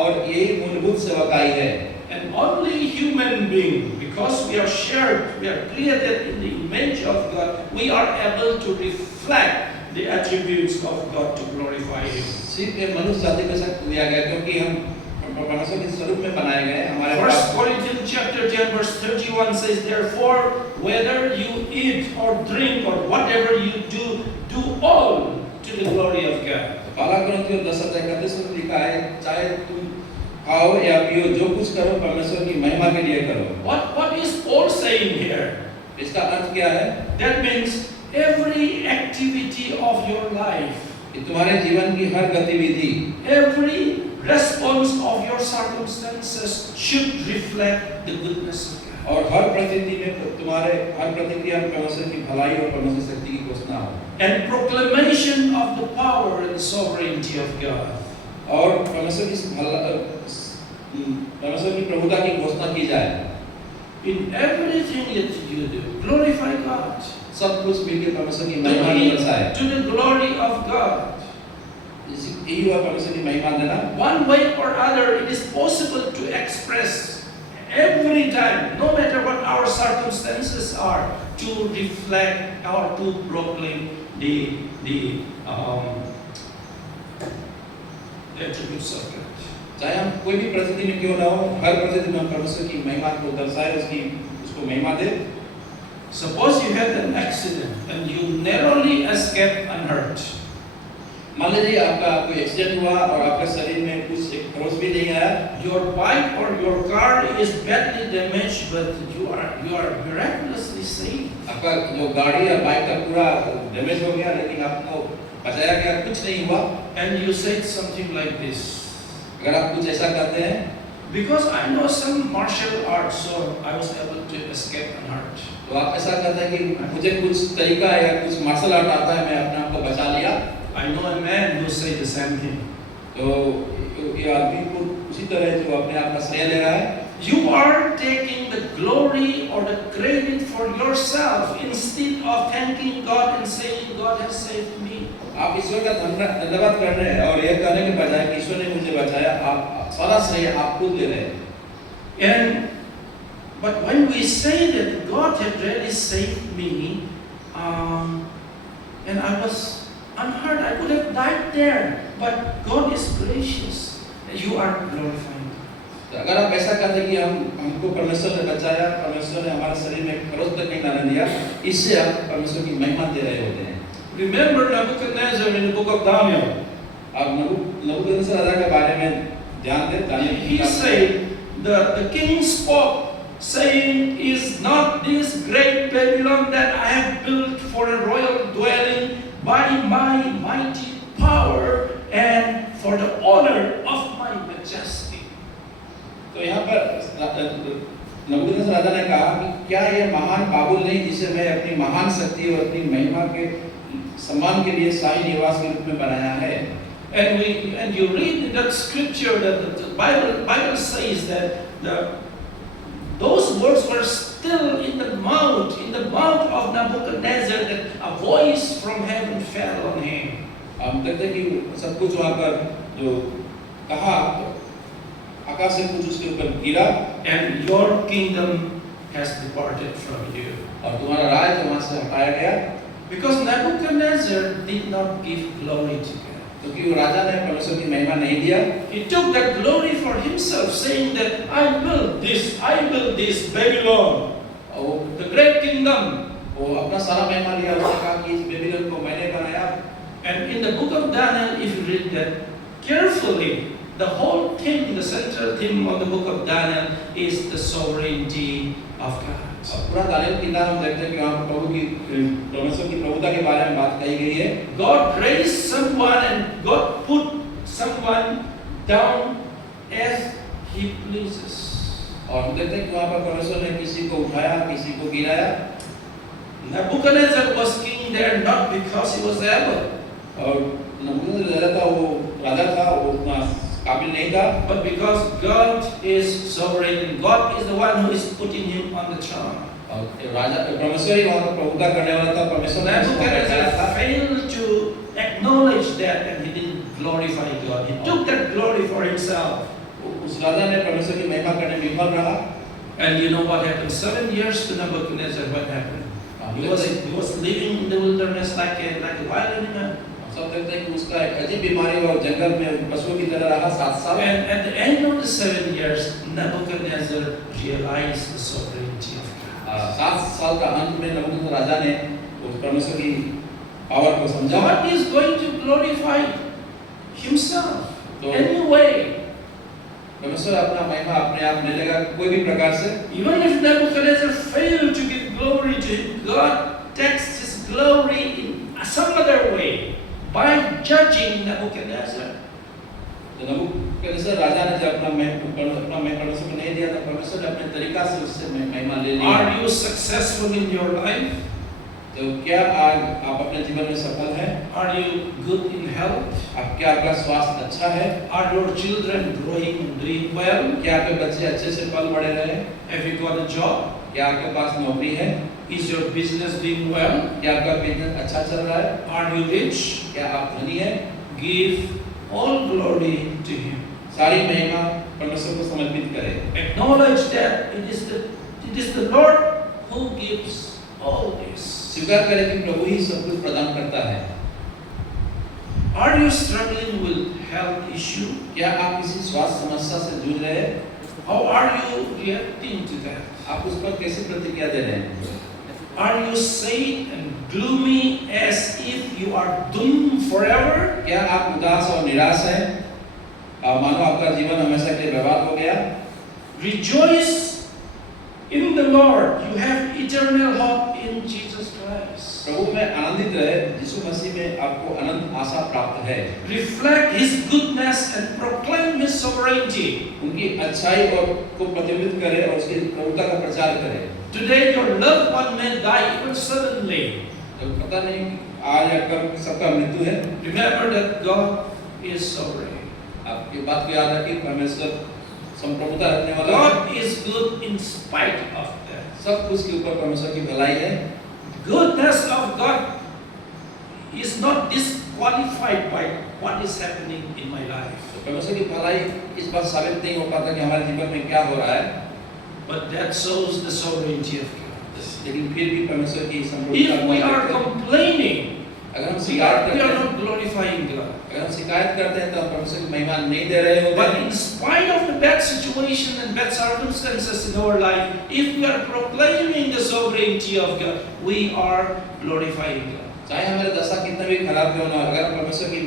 और ये मूलभूत सेवकाई है। And only human being, because we are shared, we are created in the image of God, we are able to reflect the attributes of God to glorify Him. सिर्फ ये मनुष्य जाति के साथ दिया गया, क्योंकि हम परमेश्वर के स्वरूप में बनाए गए। हमारे 1 Corinthians chapter 10 verse 31 says, therefore, whether you eat or drink or whatever you do, do all to the glory of God. पहला कुरिन्थियों 10:31 में लिखा है, चाहे तुम खाओ या पियो, जो कुछ करो परमेश्वर की महिमा के लिए करो। What is Paul saying here? इसका अर्थ क्या है? That means every activity of your life, कि तुम्हारे जीवन की हर गतिविधि, every response of your circumstances should reflect the goodness of God. और हर परिस्थिति में तुम्हारे हर प्रतिक्रिया में परमेश्वर की भलाई और परमेश्वर शक्ति की घोषणा हो। And proclamation of the power and sovereignty of God. और परमेश्वर की प्रभुता की घोषणा की जाए। In everything that you do, glorify God. सब कुछ मिलकर परमेश्वर की महिमा दर्शाए। To the glory of God. यही हुआ परमेश्वर की महिमा देना। One way or other, it is possible to express every time, no matter what our circumstances are, to reflect or to proclaim the attributes of God. चाहे हम कोई भी परिस्थिति में क्यों ना हो, हर परिस्थिति में हम परमेश्वर की महिमा को दर्शाए, उसको महिमा दे। Suppose you had an accident and you narrowly escaped unhurt. मान लीजिए आपका कोई एक्सीडेंट हुआ और आपके शरीर में कुछ एक खरोच भी नहीं आया। Your bike or your car is badly damaged, but you are miraculously saved. आपका जो गाड़ी या बाइक का पूरा डैमेज हो गया, लेकिन आपको बचाया गया, कुछ नहीं हुआ। And you said something like this. अगर आप कुछ ऐसा करते हैं, Because I know some martial arts, so I was able to escape unhurt. तो आप ऐसा करते हैं कि मुझे कुछ तरीका या कुछ मार्शल आर्ट आता है, मैं अपने आप को बचा लिया। I know a man who said the same thing. तो ये आदमी को उसी तरह जो अपने आप का श्रेय ले रहा है। you are taking the glory or the credit for yourself instead of thanking God and saying, God has saved me. आप ईश्वर का धन्यवाद कर रहे हैं और यह कहने के बजाय कि ईश्वर ने मुझे बचाया, आप सारा श्रेय आप खुद ले रहे हैं। But when we say that God had really saved me, and I was unhurt, I could have died there, but God is gracious. You are glorifying God. तो अगर आप ऐसा कहते हैं कि हमको परमेश्वर ने बचाया, परमेश्वर ने हमारे शरीर में खरोच तक नहीं लाने दिया, इससे आप परमेश्वर की महिमा दे रहे होते हैं। Remember Nebuchadnezzar in the book of Daniel. आप नबूकदनेस्सर राजा के बारे में ध्यान दें, दानियल की He किताब में। said, the king spoke, saying, is not this great Babylon that I have built for a royal dwelling by my mighty power and for the honor of my majesty? तो यहाँ पर नबूकदनेस्सर राजा ने कहा कि क्या यह महान बाबुल नहीं जिसे मैं अपनी महान शक्ति और अपनी महिमा के सम्मान के लिए शाही निवास के रूप में बनाया है। And you read in that scripture that the Bible says that those words were still in the mouth of Nebuchadnezzar, that a voice from heaven fell on him. हम देखते हैं कि सब कुछ वहाँ पर जो कहा, आकाश से कुछ उसके ऊपर गिरा, And your kingdom has departed from you. और तुम्हारा राज वहाँ से हटाया गया, Because Nebuchadnezzar did not give glory to God. क्योंकि वो राजा ने परमेश्वर की महिमा नहीं दिया। He took that glory for himself, saying that I built this Babylon, the great kingdom. वो अपना सारा महिमा लिया, उसने कहा कि इस बेबीलोन को मैंने बनाया। And in the book of Daniel, if you read that carefully, the whole theme, the central theme of the book of Daniel is the sovereignty of God. पूरा दानियल की किताब हम देखते हैं कि वहाँ पर परमेश्वर की प्रभुता के बारे में बात कही गई है। God raised someone and God put someone down as He pleases. और हम देखते हैं कि वहाँ पर परमेश्वर ने किसी को उठाया, किसी को गिराया। Nebuchadnezzar was king there not because he was able, और नबूकदनेस्सर था, वो राजा था, वो उतना काबिल नहीं था, but because God is sovereign and God is the one who is putting him on the throne. और राजा परमेश्वर ही वहाँ पर प्रभुता करने वाला था, परमेश्वर ने उसको बैठाया Nebuchadnezzar था। failed to acknowledge that and he didn't glorify God. He took that glory for himself. उस राजा ने परमेश्वर की महिमा करने में विफल रहा। And you know what happened? 7 years to Nebuchadnezzar, what happened? He was living in the wilderness like a wild animal. सब देखते हैं कि उसका एक अजीब बीमारी और जंगल में पशुओं की तरह रहा 7 साल। And at the end of the 7 years, Nebuchadnezzar realized the sovereignty of God. 7 साल का अंत में नबूकदनेस्सर राजा ने उस परमेश्वर की पावर को समझा। God is going to glorify Himself तो anyway. परमेश्वर अपना महिमा अपने आप ले लेगा कोई भी प्रकार से। Even if Nebuchadnezzar failed to give glory to Him, God takes His glory in some other way by judging Nebuchadnezzar. तो नबूकदनेस्सर राजा ने जब अपना परमेश्वर को नहीं दिया तो परमेश्वर ने अपने तरीका से उससे महिमा ले ली। Are you successful in your life? तो क्या आज आप अपने जीवन में सफल हैं? Are you good in health? क्या आपका स्वास्थ्य अच्छा है? Are your children growing and doing well? क्या आपके बच्चे अच्छे से पल बढ़े रहे हैं? Have you got a job? क्या आपके पास नौकरी है? Is your business doing well? क्या आपका बिजनेस अच्छा चल रहा है? Are you rich? क्या आप धनी हैं? Give all glory to Him. सारी महिमा परमेश्वर को समर्पित करें। Acknowledge that it is the Lord who gives all this. स्वीकार करें कि प्रभु ही सब कुछ प्रदान करता है। Are you struggling with health issue? क्या आप किसी स्वास्थ्य समस्या से जूझ रहे हैं? How are you reacting to that? आप उस पर कैसे प्रतिक्रिया दे रहे हैं? Are you sad and gloomy as if you are doomed forever? क्या आप उदास और निराश हैं? मानो आपका जीवन हमेशा के लिए बर्बाद हो गया। Rejoice in the Lord. You have eternal hope in Jesus Christ. प्रभु में आनंदित रहे, यीशु मसीह में आपको अनंत आशा प्राप्त है। Reflect His goodness and proclaim His sovereignty. उनकी अच्छाई और को प्रतिबिंबित करें और उसकी प्रभुता का प्रचार करें। Today your loved one may die even suddenly. जब पता नहीं आज या कब सबका मृत्यु है, Remember that God is sovereign. आपकी बात को याद रखिए, परमेश्वर संप्रभुता रखने वाला है। God is good in spite of that. सब कुछ के ऊपर परमेश्वर की भलाई है। Goodness of God is not disqualified by what is happening in my life. तो परमेश्वर की भलाई इस बात साबित नहीं हो पाता कि हमारे जीवन में क्या हो रहा है, But that shows the sovereignty of God. लेकिन फिर भी परमेश्वर की संप्रभुता If we are complaining, अगर हम we शिकायत are करते हैं, not glorifying God. अगर हम शिकायत करते हैं तो हम परमेश्वर की महिमा नहीं दे रहे होते But हैं। in spite of the bad situation and bad circumstances in our life, if we are proclaiming the sovereignty of God, we are glorifying God. चाहे हमारे दशा कितना भी खराब क्यों ना हो, अगर हम परमेश्वर की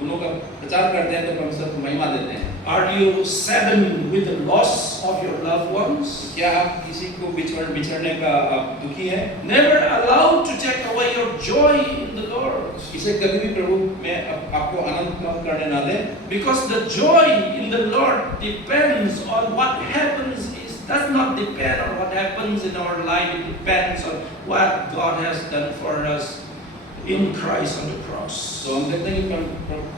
गुणों का प्रचार करते हैं तो परमेश्वर को महिमा देते हैं। Are you saddened with the loss of your loved ones? क्या आप किसी को बिछड़ने का आप दुखी हैं? Never allowed to take away your joy in the Lord. इसे कभी भी प्रभु में आपको आनंद कम करने ना दे, Because the joy in the Lord depends on what happens. Does not depend on what happens in our life. It depends on what God has done for us in Christ on the cross. तो हम देखते हैं कि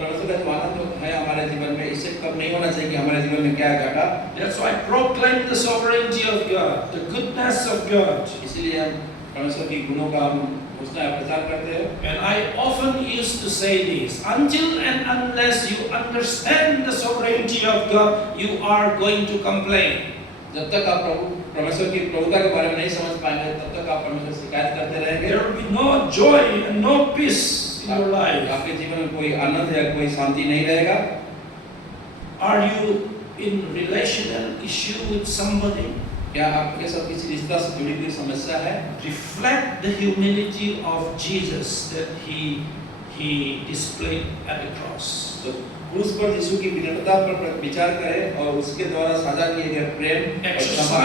परमेश्वर का जो आनंद है हमारे जीवन में, इससे कम नहीं होना चाहिए कि हमारे जीवन में क्या घटा। That's why I proclaim the sovereignty of God, the goodness of God. इसीलिए हम परमेश्वर की गुणों का हम घोषणा प्रचार करते हैं। And I often used to say this: until and unless you understand the sovereignty of God, you are going to complain. जब तक आप परमेश्वर की प्रभुता के बारे में नहीं समझ पाएंगे, तब तक आप परमेश्वर से शिकायत करते रहेंगे। There will be no joy and no peace in your life. आपके जीवन में कोई आनंद या कोई शांति नहीं रहेगा। Are you in relational issue with somebody? क्या आपके साथ किसी रिश्ता से जुड़ी हुई समस्या है? Reflect the humility of Jesus that he displayed at the cross. तो क्रूस पर यीशु की विनम्रता पर विचार करें और उसके द्वारा साझा किए गए प्रेम और क्षमा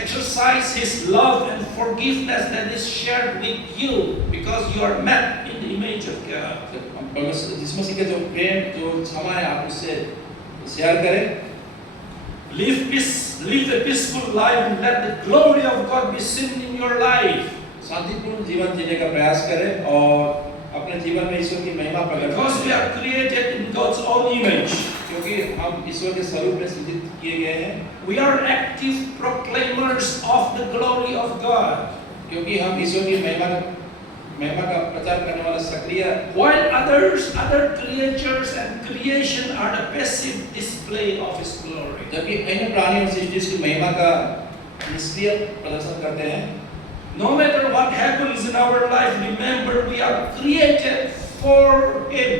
Exercise His love and forgiveness that is shared with you because you are made in the image of God. परमेश्वर यीशु मसीह के जो प्रेम जो क्षमा है आप उससे शेयर करें। Live a peaceful life and let the glory of God be seen in your life. शांतिपूर्ण जीवन जीने का प्रयास करें और अपने जीवन में ईश्वर की महिमा प्रकट करें। Because we are created in God's own image. क्योंकि हम ईश्वर के स्वरूप में सृजित किए गए हैं। We are active proclaimers of the glory of God. क्योंकि हम ईश्वर की महिमा का प्रचार करने वाला सक्रिय। While other creatures and creation are the passive display of His glory. जबकि अन्य प्राणी और सृष्टि की महिमा का निष्क्रिय प्रदर्शन करते हैं। No matter what happens in our life, remember we are created for Him.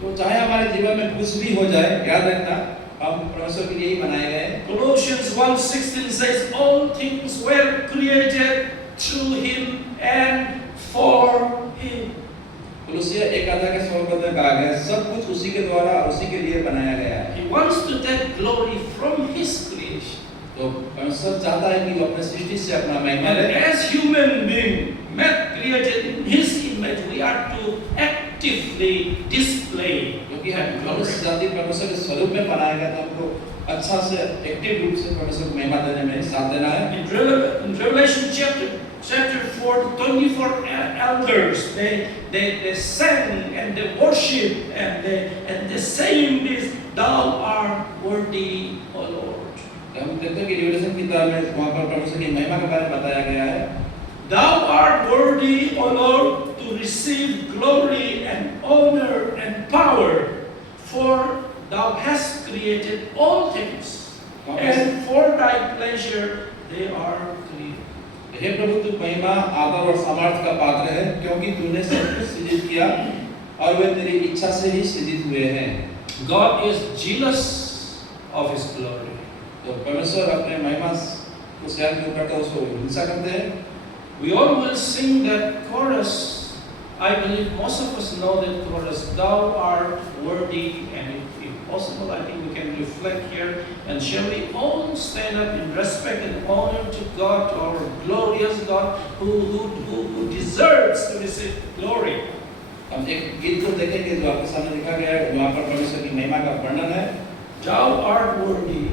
तो चाहे हमारे जीवन में कुछ भी हो जाए, याद रखना हम परमेश्वर के लिए ही बनाए गए हैं। Colossians 1:16 says, "All things were created through Him and for Him." कुलुसिया 1:16 में कहा गया सब कुछ उसी के द्वारा उसी के लिए बनाया गया है। He wants to take glory from His creation. तो परमेश्वर चाहता है कि वो अपने सृष्टि से अपना महिमा And ले। as human being, created in His image, we are to actively display. क्योंकि हम मनुष्य जाति परमेश्वर के स्वरूप में बनाया गया था, हमको अच्छा से एक्टिव रूप से परमेश्वर को महिमा देने में साथ देना है। In Revelation chapter 4, 24 elders they sang and they worship and they saying this, "Thou art worthy, O Lord." हम देखते हैं कि रिवलेशन की किताब में वहाँ पर परमेश्वर की महिमा के बारे में बताया गया है। Thou art worthy, O Lord, to receive glory and honor and power, for Thou hast created all things, and for Thy pleasure they are created. हे प्रभु तू महिमा आदर और सामर्थ्य का पात्र है, क्योंकि तूने सब कुछ सृजित किया और वे तेरी इच्छा से ही सृजित हुए हैं। God is jealous of His glory. तो परमेश्वर अपने महिमा को शेयर क्यों करता है, उसको हिंसा करते हैं। We all will sing that chorus. I believe most of us know that chorus. Thou art worthy, and if possible, I think we can reflect here. And shall we all stand up in respect and honor to God, to our glorious God, who deserves to receive glory. हम एक गीत को देखेंगे जो आपके सामने लिखा गया है, वहाँ पर परमेश्वर की महिमा का वर्णन है। Thou art worthy.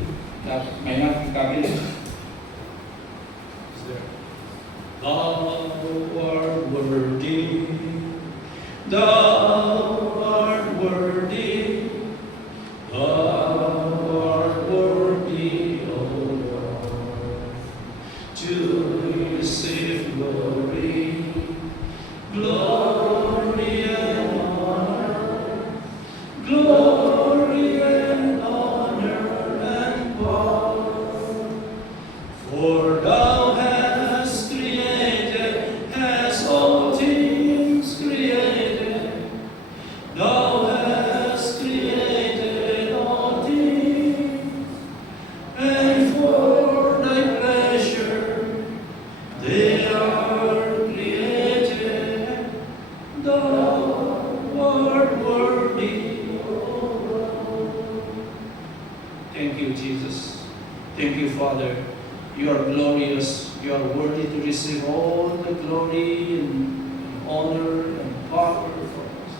आप महिमा की काबिल हैं। Thou art worthy. Thou art worthy. Thou art worthy. Father. You are glorious. You are worthy to receive all the glory and honor and power from us.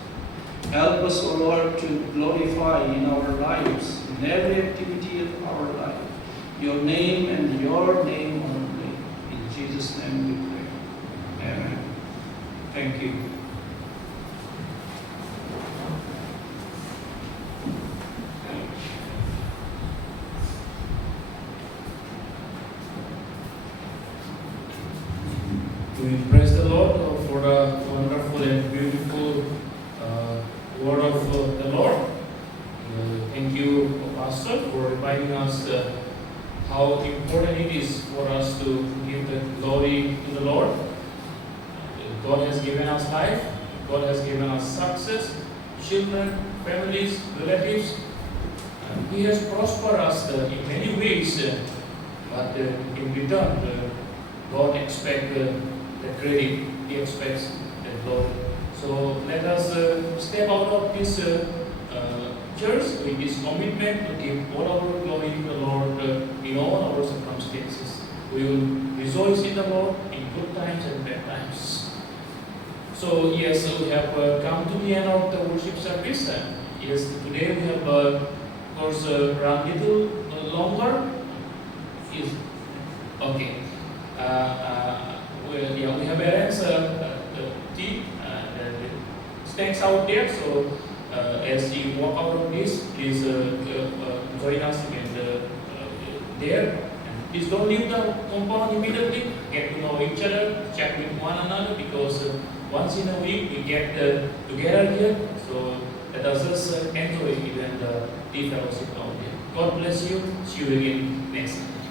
Help us, O Lord, to glorify in our lives, in every activity of our life, your name and your name only. In Jesus' name we pray. Amen. Thank you. We praise the Lord for the wonderful and beautiful word of the Lord. Thank you, Pastor, for reminding us how important it is for us to give the glory to the Lord. God has given us life. God has given us success, children, families, relatives. He has prospered us in many ways, but in return, God expects the credit. He expects the glory. So let us step out of this church with this commitment to give all our glory to the Lord in all our circumstances. We will rejoice in the Lord in good times and bad times. So yes, we have come to the end of the worship service. Yes, today we have of course run little longer. Yes. Okay. We have arranged the tea and the snacks out there. So as you walk out of this, please join us again there. And please don't leave the compound immediately. Get to know each other, chat with one another, because once in a week we get together here. So let us just enjoy even the tea fellowship out there. God bless you. See you again next time.